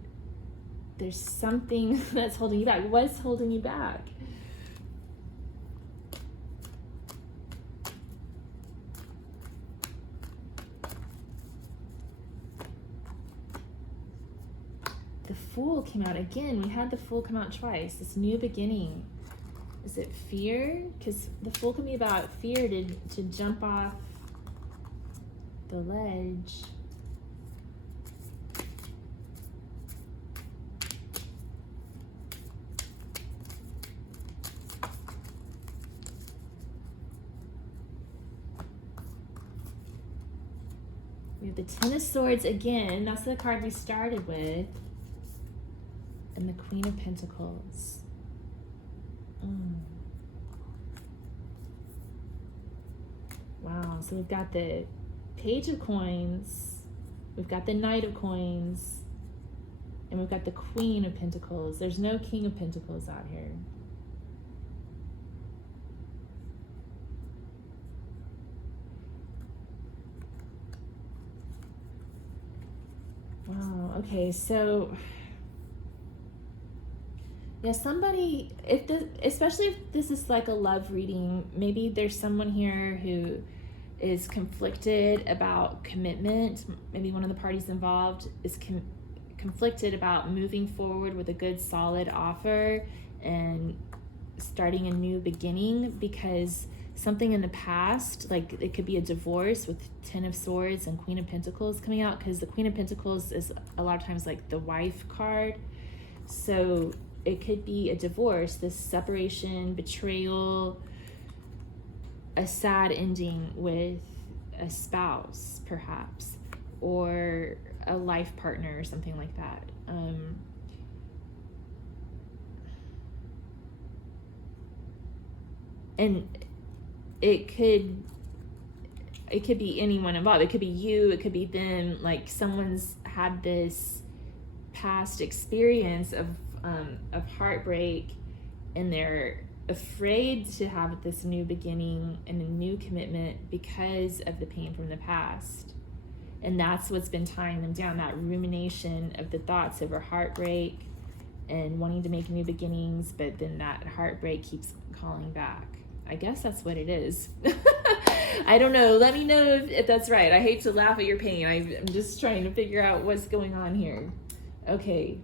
there's something that's holding you back. What's holding you back? The Fool came out again. We had the Fool come out twice. This new beginning. Is it fear? Because the Fool can be about fear to jump off the ledge. We have the 10 of Swords again. That's the card we started with. And the Queen of Pentacles. Wow, so we've got the Page of Coins, we've got the Knight of Coins, and we've got the Queen of Pentacles. There's no King of Pentacles out here. Wow, okay, so yeah, somebody, especially if this is like a love reading, maybe there's someone here who is conflicted about commitment. Maybe one of the parties involved is conflicted about moving forward with a good, solid offer and starting a new beginning, because something in the past, like it could be a divorce with 10 of Swords and Queen of Pentacles coming out, because the Queen of Pentacles is a lot of times like the wife card. So it could be a divorce, this separation, betrayal, a sad ending with a spouse, perhaps, or a life partner or something like that. And it could be anyone involved. It could be you, it could be them. Like someone's had this past experience of heartbreak, and they're afraid to have this new beginning and a new commitment because of the pain from the past. And that's what's been tying them down, that rumination of the thoughts over heartbreak and wanting to make new beginnings, but then that heartbreak keeps calling back. I guess that's what it is. I don't know. Let me know if that's right. I hate to laugh at your pain. I'm just trying to figure out what's going on here. Okay.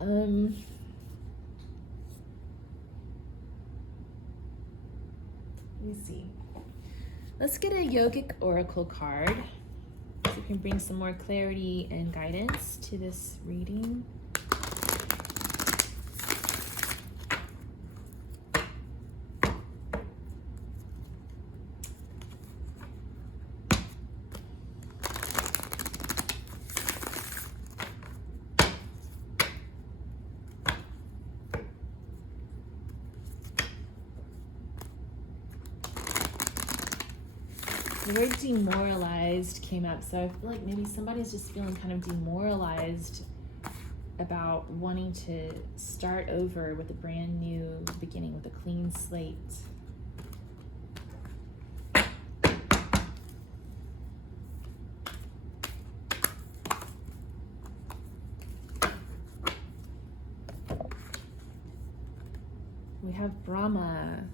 Let me see. Let's get a Yogic Oracle card so we can bring some more clarity and guidance to this reading. The word demoralized came up, so I feel like maybe somebody's just feeling kind of demoralized about wanting to start over with a brand new beginning, with a clean slate. We have Brahma.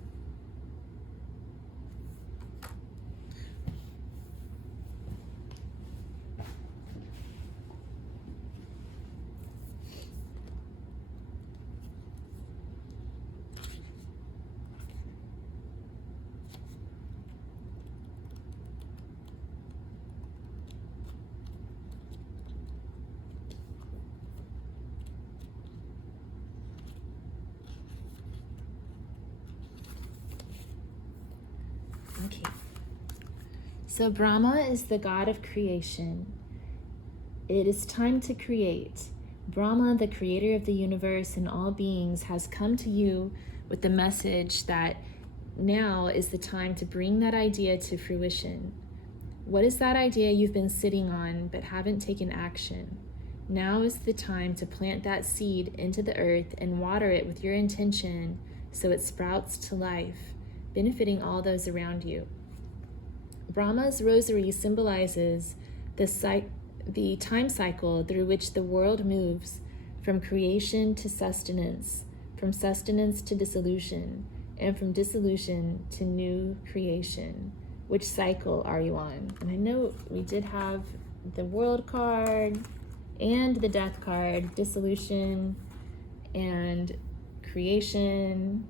Okay. So Brahma is the god of creation. It is time to create. Brahma, the creator of the universe and all beings, has come to you with the message that now is the time to bring that idea to fruition. What is that idea you've been sitting on but haven't taken action? Now is the time to plant that seed into the earth and water it with your intention so it sprouts to life, benefiting all those around you. Brahma's rosary symbolizes the time cycle through which the world moves from creation to sustenance, from sustenance to dissolution, and from dissolution to new creation. Which cycle are you on? And I know we did have the World card and the Death card, dissolution and creation.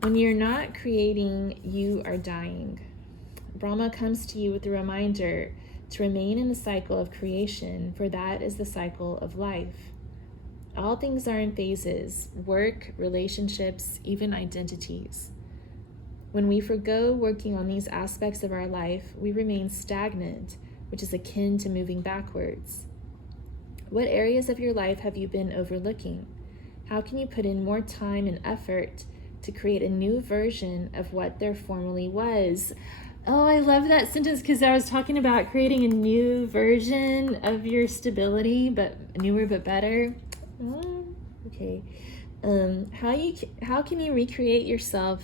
When you're not creating, you are dying. Brahma comes to you with a reminder to remain in the cycle of creation, for that is the cycle of life. All things are in phases: work, relationships, even identities. When we forgo working on these aspects of our life, we remain stagnant, which is akin to moving backwards. What areas of your life have you been overlooking? How can you put in more time and effort to create a new version of what there formerly was? Oh, I love that sentence, because I was talking about creating a new version of your stability, but newer but better. Okay. How can you recreate yourself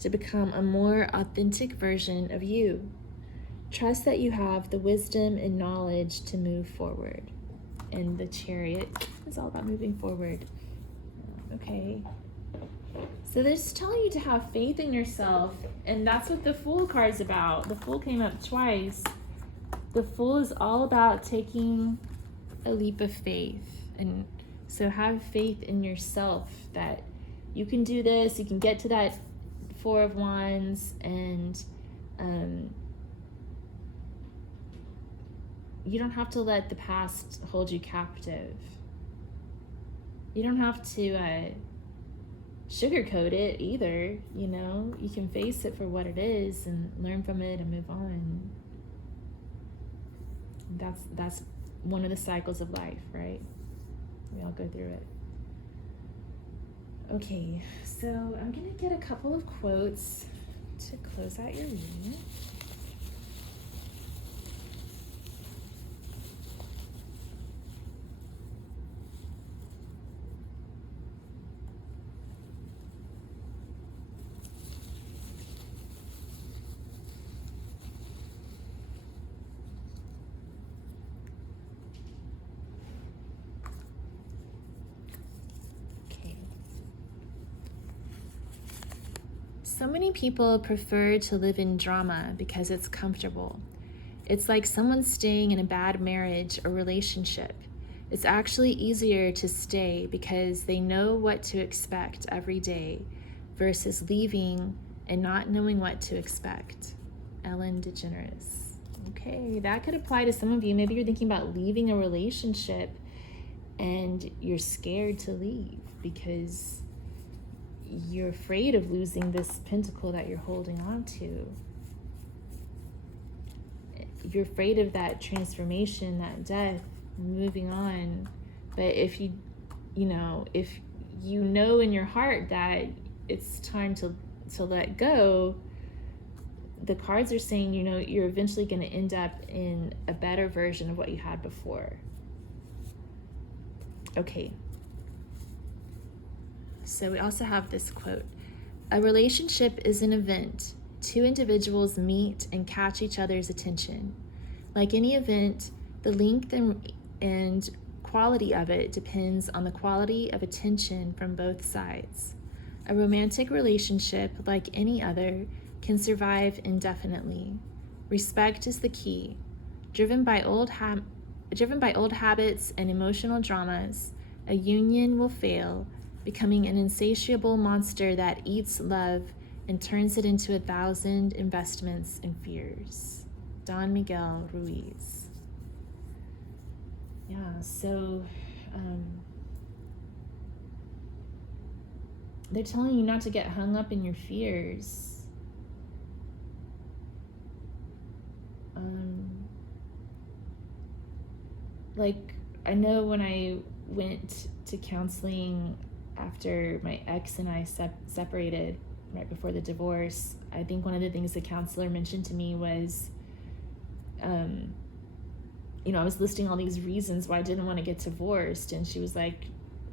to become a more authentic version of you? Trust that you have the wisdom and knowledge to move forward. And the Chariot is all about moving forward. Okay. So they're just telling you to have faith in yourself, and that's what the Fool card's about. The Fool came up twice. The Fool is all about taking a leap of faith, and so have faith in yourself that you can do this, you can get to that Four of Wands, and you don't have to let the past hold you captive. You don't have to sugarcoat it either. You know, you can face it for what it is and learn from it and move on. That's one of the cycles of life, right? We all go through it. Okay, so I'm gonna get a couple of quotes to close out your reading. So many people prefer to live in drama because it's comfortable. It's like someone staying in a bad marriage or relationship. It's actually easier to stay because they know what to expect every day versus leaving and not knowing what to expect. Ellen DeGeneres. Okay, that could apply to some of you. Maybe you're thinking about leaving a relationship and you're scared to leave because you're afraid of losing this pentacle that you're holding on to. You're afraid of that transformation, that death, moving on. But if you know in your heart that it's time to let go, the cards are saying, you're eventually going to end up in a better version of what you had before. Okay. So we also have this quote. A relationship is an event. Two individuals meet and catch each other's attention. Like any event, the length and quality of it depends on the quality of attention from both sides. A romantic relationship, like any other, can survive indefinitely. Respect is the key. Driven by old habits and emotional dramas, a union will fail, becoming an insatiable monster that eats love and turns it into 1,000 investments and fears. Don Miguel Ruiz. Yeah, so they're telling you not to get hung up in your fears. Like, I know when I went to counseling after my ex and I separated right before the divorce, I think one of the things the counselor mentioned to me was, I was listing all these reasons why I didn't want to get divorced. And she was like,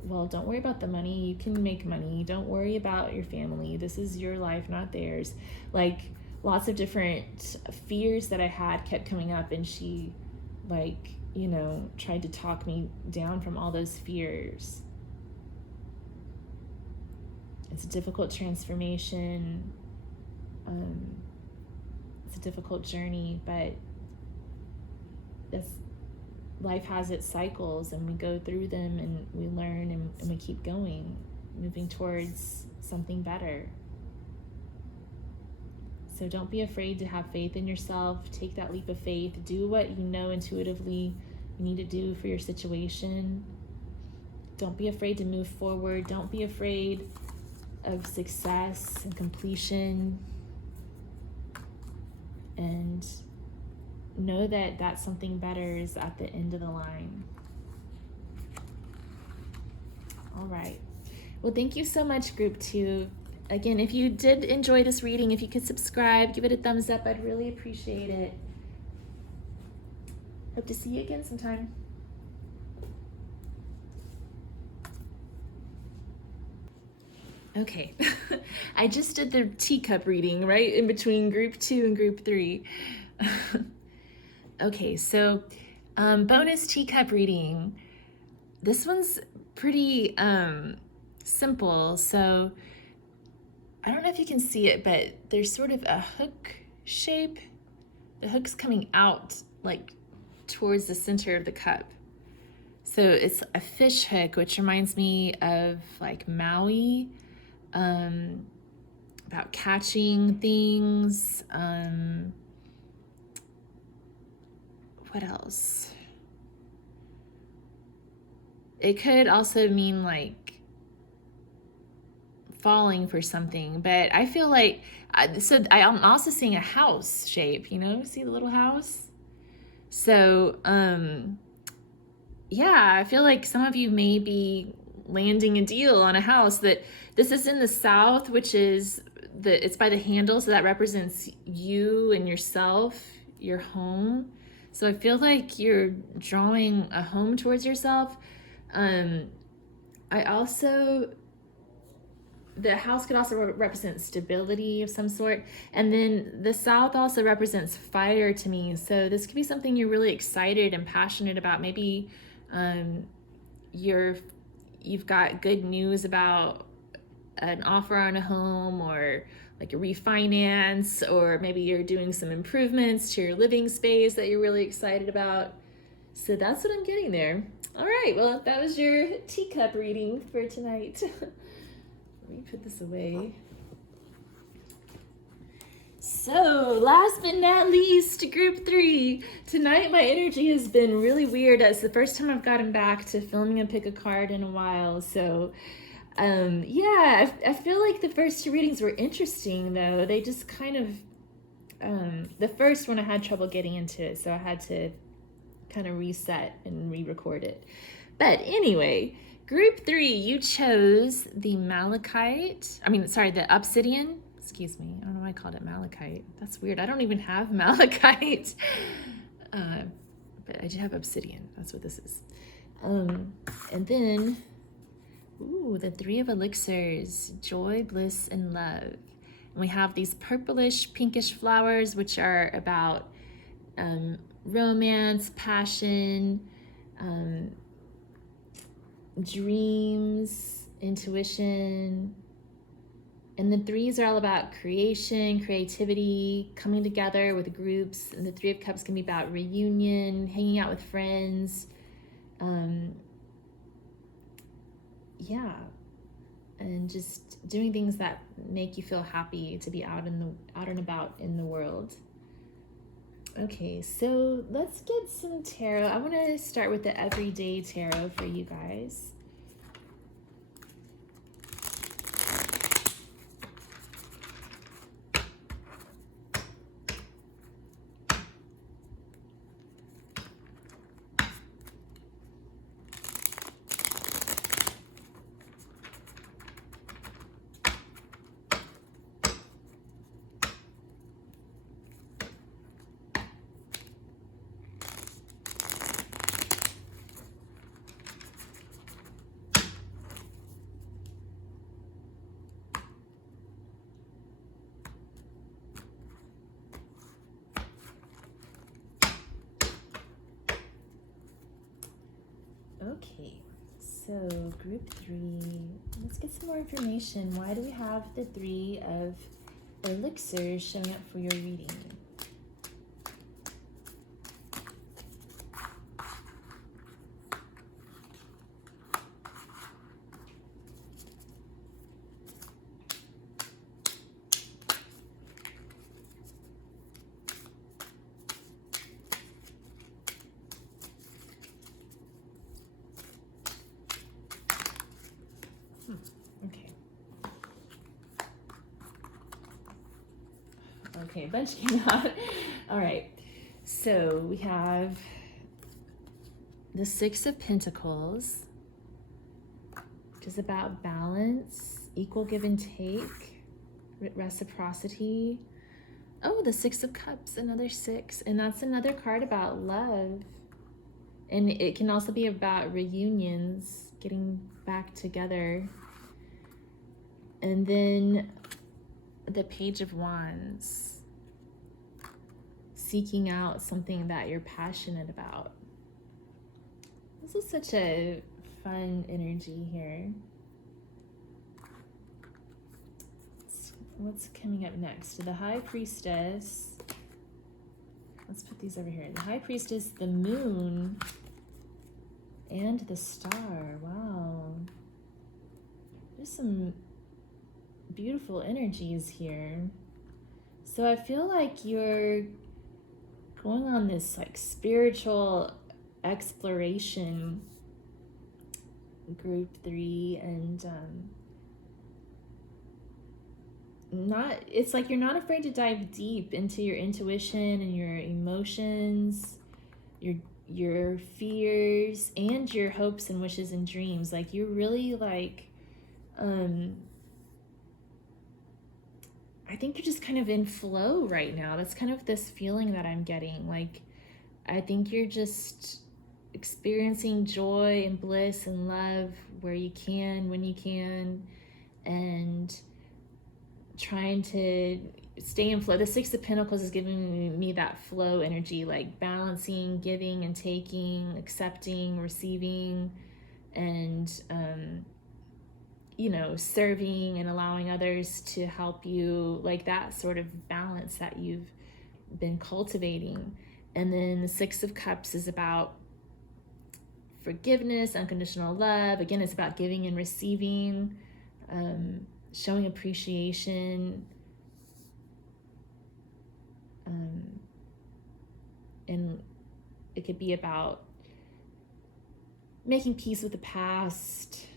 well, don't worry about the money. You can make money. Don't worry about your family. This is your life, not theirs. Like, lots of different fears that I had kept coming up. And she, tried to talk me down from all those fears. It's a difficult transformation. It's a difficult journey, but life has its cycles, and we go through them, and we learn, and we keep going, moving towards something better. So don't be afraid to have faith in yourself. Take that leap of faith. Do what you know intuitively you need to do for your situation. Don't be afraid to move forward. Don't be afraid of success and completion. And know that something better is at the end of the line. All right. Well, thank you so much, Group 2. Again, if you did enjoy this reading, if you could subscribe, give it a thumbs up, I'd really appreciate it. Hope to see you again sometime. Okay, I just did the teacup reading, right, in between Group 2 and Group 3. Okay, so bonus teacup reading. This one's pretty simple, so I don't know if you can see it, but there's sort of a hook shape. The hook's coming out like towards the center of the cup. So it's a fish hook, which reminds me of like Maui, about catching things. What else? It could also mean like falling for something, but I feel like, I'm also seeing a house shape, you know, see the little house? So, yeah, I feel like some of you may be landing a deal on a house. That this is in the south, which is it's by the handle, so that represents you and yourself, your home. So I feel like you're drawing a home towards yourself. I also, the house could also represent stability of some sort. And then the south also represents fire to me. So this could be something you're really excited and passionate about. Maybe you've got good news about an offer on a home, or like a refinance, or maybe you're doing some improvements to your living space that you're really excited about. So that's what I'm getting there. All right, well, that was your teacup reading for tonight. Let me put this away. So, last but not least, group 3. Tonight my energy has been really weird. It's the first time I've gotten back to filming a pick a card in a while. So, yeah, I feel like the first 2 readings were interesting, though. They just kind of, the first one I had trouble getting into it, so I had to kind of reset and re-record it. But anyway, group 3, you chose the the obsidian. Excuse me, I don't know why I called it malachite. That's weird. I don't even have malachite. But I do have obsidian. That's what this is. And then, the 3 of elixirs, joy, bliss, and love. And we have these purplish, pinkish flowers, which are about romance, passion, dreams, intuition. And the 3s are all about creation, creativity, coming together with groups. And the 3 of Cups can be about reunion, hanging out with friends. Yeah. And just doing things that make you feel happy to be out and about in the world. Okay, so let's get some tarot. I want to start with the everyday tarot for you guys. Okay, so group 3, let's get some more information. Why do we have the 3 of elixirs showing up for your reading? Okay, a bunch came out. All right, so we have the 6 of Pentacles, which is about balance, equal give and take, reciprocity. Oh, the 6 of Cups, another 6, and that's another card about love. And it can also be about reunions, getting back together. And then the Page of Wands, seeking out something that you're passionate about. This is such a fun energy here. What's coming up next? The High Priestess. Let's put these over here. The High Priestess, the Moon, and the Star. Wow. There's some beautiful energies here. So I feel like you're going on this like spiritual exploration, group 3, and it's like you're not afraid to dive deep into your intuition and your emotions, your fears, and your hopes and wishes and dreams. Like you're really like, I think you're just kind of in flow right now. That's kind of this feeling that I'm getting. Like, I think you're just experiencing joy and bliss and love where you can, when you can, and trying to stay in flow. The Six of Pentacles is giving me that flow energy, like balancing, giving and taking, accepting, receiving, and serving and allowing others to help you, like that sort of balance that you've been cultivating. And then the Six of Cups is about forgiveness, unconditional love. Again, it's about giving and receiving, showing appreciation, and it could be about making peace with the past.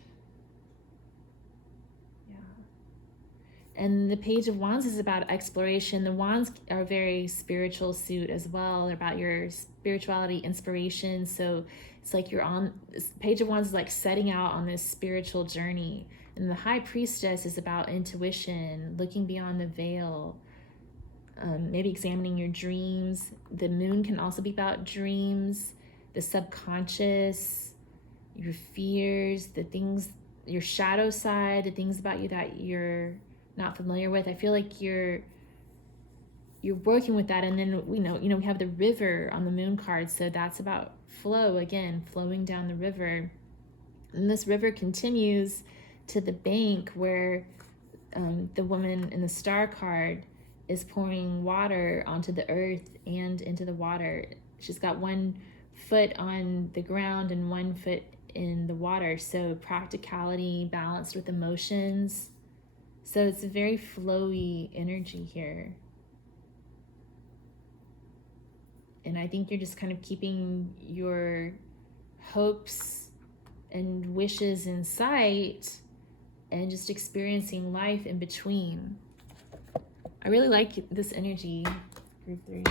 And the Page of Wands is about exploration. The Wands are a very spiritual suit as well. They're about your spirituality, inspiration. So it's like you're on, Page of Wands is like setting out on this spiritual journey. And the High Priestess is about intuition, looking beyond the veil, maybe examining your dreams. The Moon can also be about dreams, the subconscious, your fears, the things, your shadow side, the things about you that you're not familiar with. I feel like you're working with that. And then we have the river on the Moon card, so that's about flow, again, flowing down the river. And this river continues to the bank where the woman in the Star card is pouring water onto the earth and into the water. She's got one foot on the ground and one foot in the water, so practicality balanced with emotions. So it's a very flowy energy here. And I think you're just kind of keeping your hopes and wishes in sight and just experiencing life in between. I really like this energy, group 3.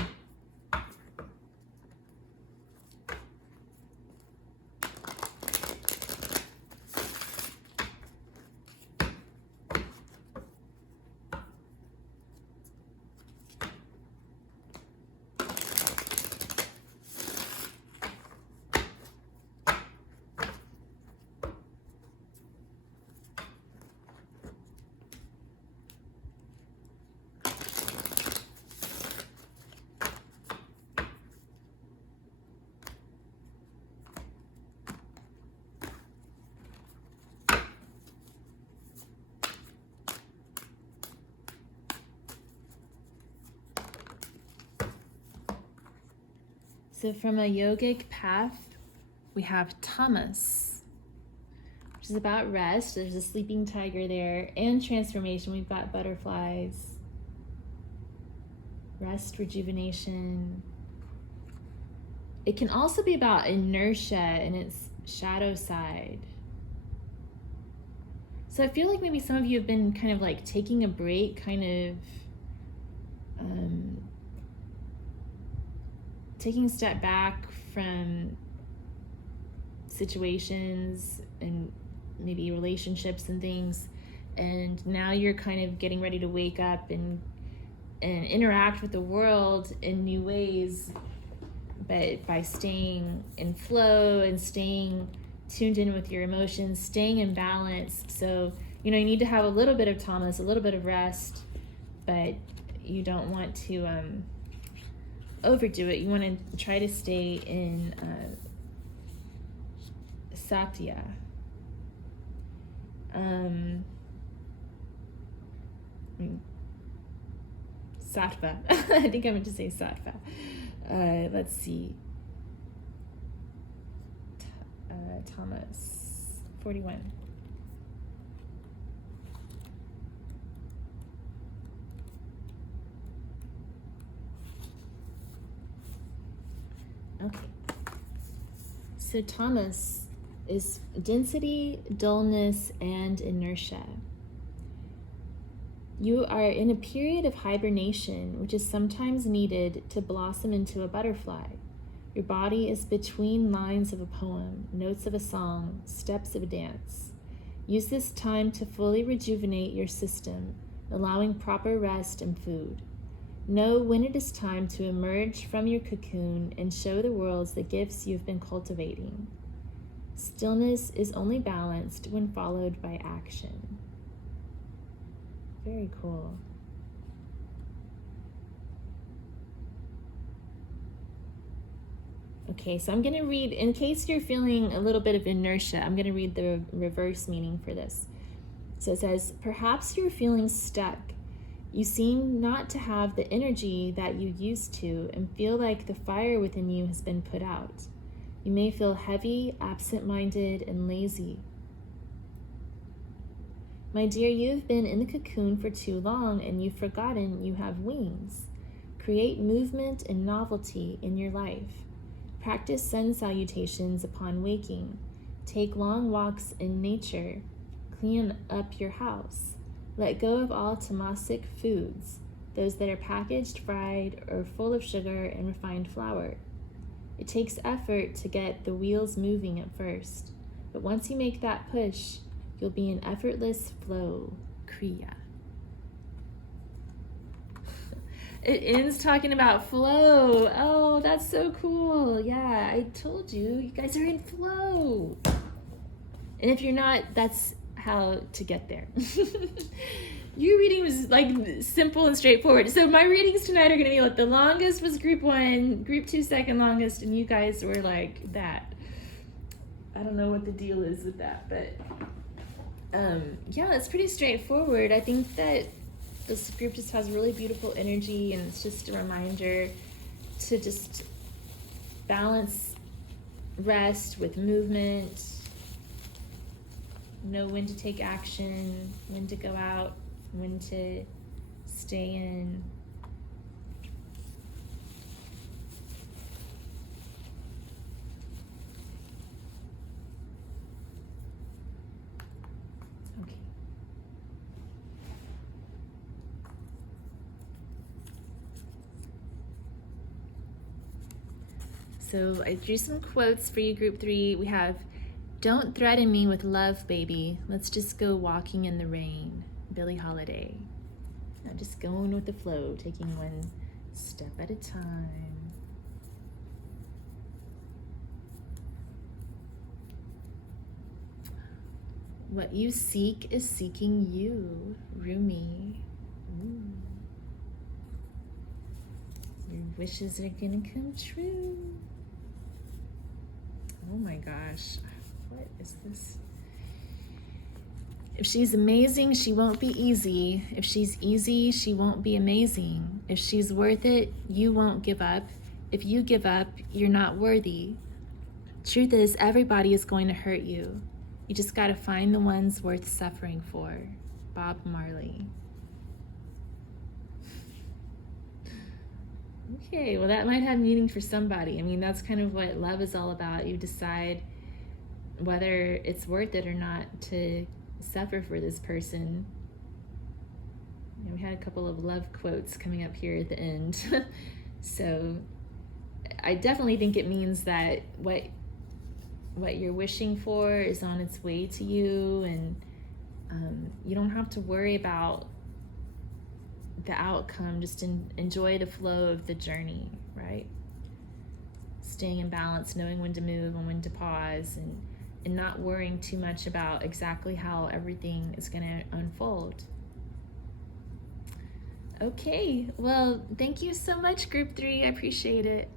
So from a yogic path, we have Thomas, which is about rest. There's a sleeping tiger there, and transformation. We've got butterflies, rest, rejuvenation. It can also be about inertia and its shadow side. So I feel like maybe some of you have been kind of like taking a break, kind of taking a step back from situations and maybe relationships and things, and now you're kind of getting ready to wake up and interact with the world in new ways, but by staying in flow and staying tuned in with your emotions, staying in balance. So you need to have a little bit of Thomas, a little bit of rest, but you don't want to overdo it. You want to try to stay in Satya. Sattva. I think I meant to say Sattva. Let's see. Thomas, 41. Okay. So Thomas is density, dullness, and inertia. You are in a period of hibernation, which is sometimes needed to blossom into a butterfly. Your body is between lines of a poem, notes of a song, steps of a dance. Use this time to fully rejuvenate your system, allowing proper rest and food. Know when it is time to emerge from your cocoon and show the world the gifts you've been cultivating. Stillness is only balanced when followed by action. Very cool. Okay, so I'm going to read, in case you're feeling a little bit of inertia, I'm going to read the reverse meaning for this. So it says, perhaps you're feeling stuck. You seem not to have the energy that you used to and feel like the fire within you has been put out. You may feel heavy, absent-minded, and lazy. My dear, you've been in the cocoon for too long and you've forgotten you have wings. Create movement and novelty in your life. Practice sun salutations upon waking. Take long walks in nature. Clean up your house. Let go of all tamasic foods, those that are packaged, fried, or full of sugar and refined flour. It takes effort to get the wheels moving at first, but once you make that push, you'll be in effortless flow, Kriya. It ends talking about flow. Oh, that's so cool. Yeah, I told you, you guys are in flow. And if you're not, that's how to get there. Your reading was like simple and straightforward. So my readings tonight are going to be like the longest was group 1, group 2 second longest, and you guys were like that. I don't know what the deal is with that, but yeah, it's pretty straightforward. I think that this group just has really beautiful energy, and it's just a reminder to just balance rest with movement, know when to take action, when to go out, when to stay in. Okay. So I drew some quotes for you, group 3. We have, "Don't threaten me with love, baby. Let's just go walking in the rain." Billie Holiday. Now just going with the flow, taking one step at a time. What you seek is seeking you, Rumi. Ooh. Your wishes are gonna come true. Oh my gosh, what is this? If she's amazing, she won't be easy. If she's easy, she won't be amazing. If she's worth it, you won't give up. If you give up, you're not worthy. Truth is, everybody is going to hurt you. You just gotta find the ones worth suffering for. Bob Marley. Okay, well that might have meaning for somebody. I mean, that's kind of what love is all about. You decide whether it's worth it or not to suffer for this person. You know, we had a couple of love quotes coming up here at the end. So I definitely think it means that what you're wishing for is on its way to you, and you don't have to worry about the outcome. Just enjoy the flow of the journey, right? Staying in balance, knowing when to move and when to pause, and not worrying too much about exactly how everything is going to unfold. Okay, well, thank you so much, group 3. I appreciate it.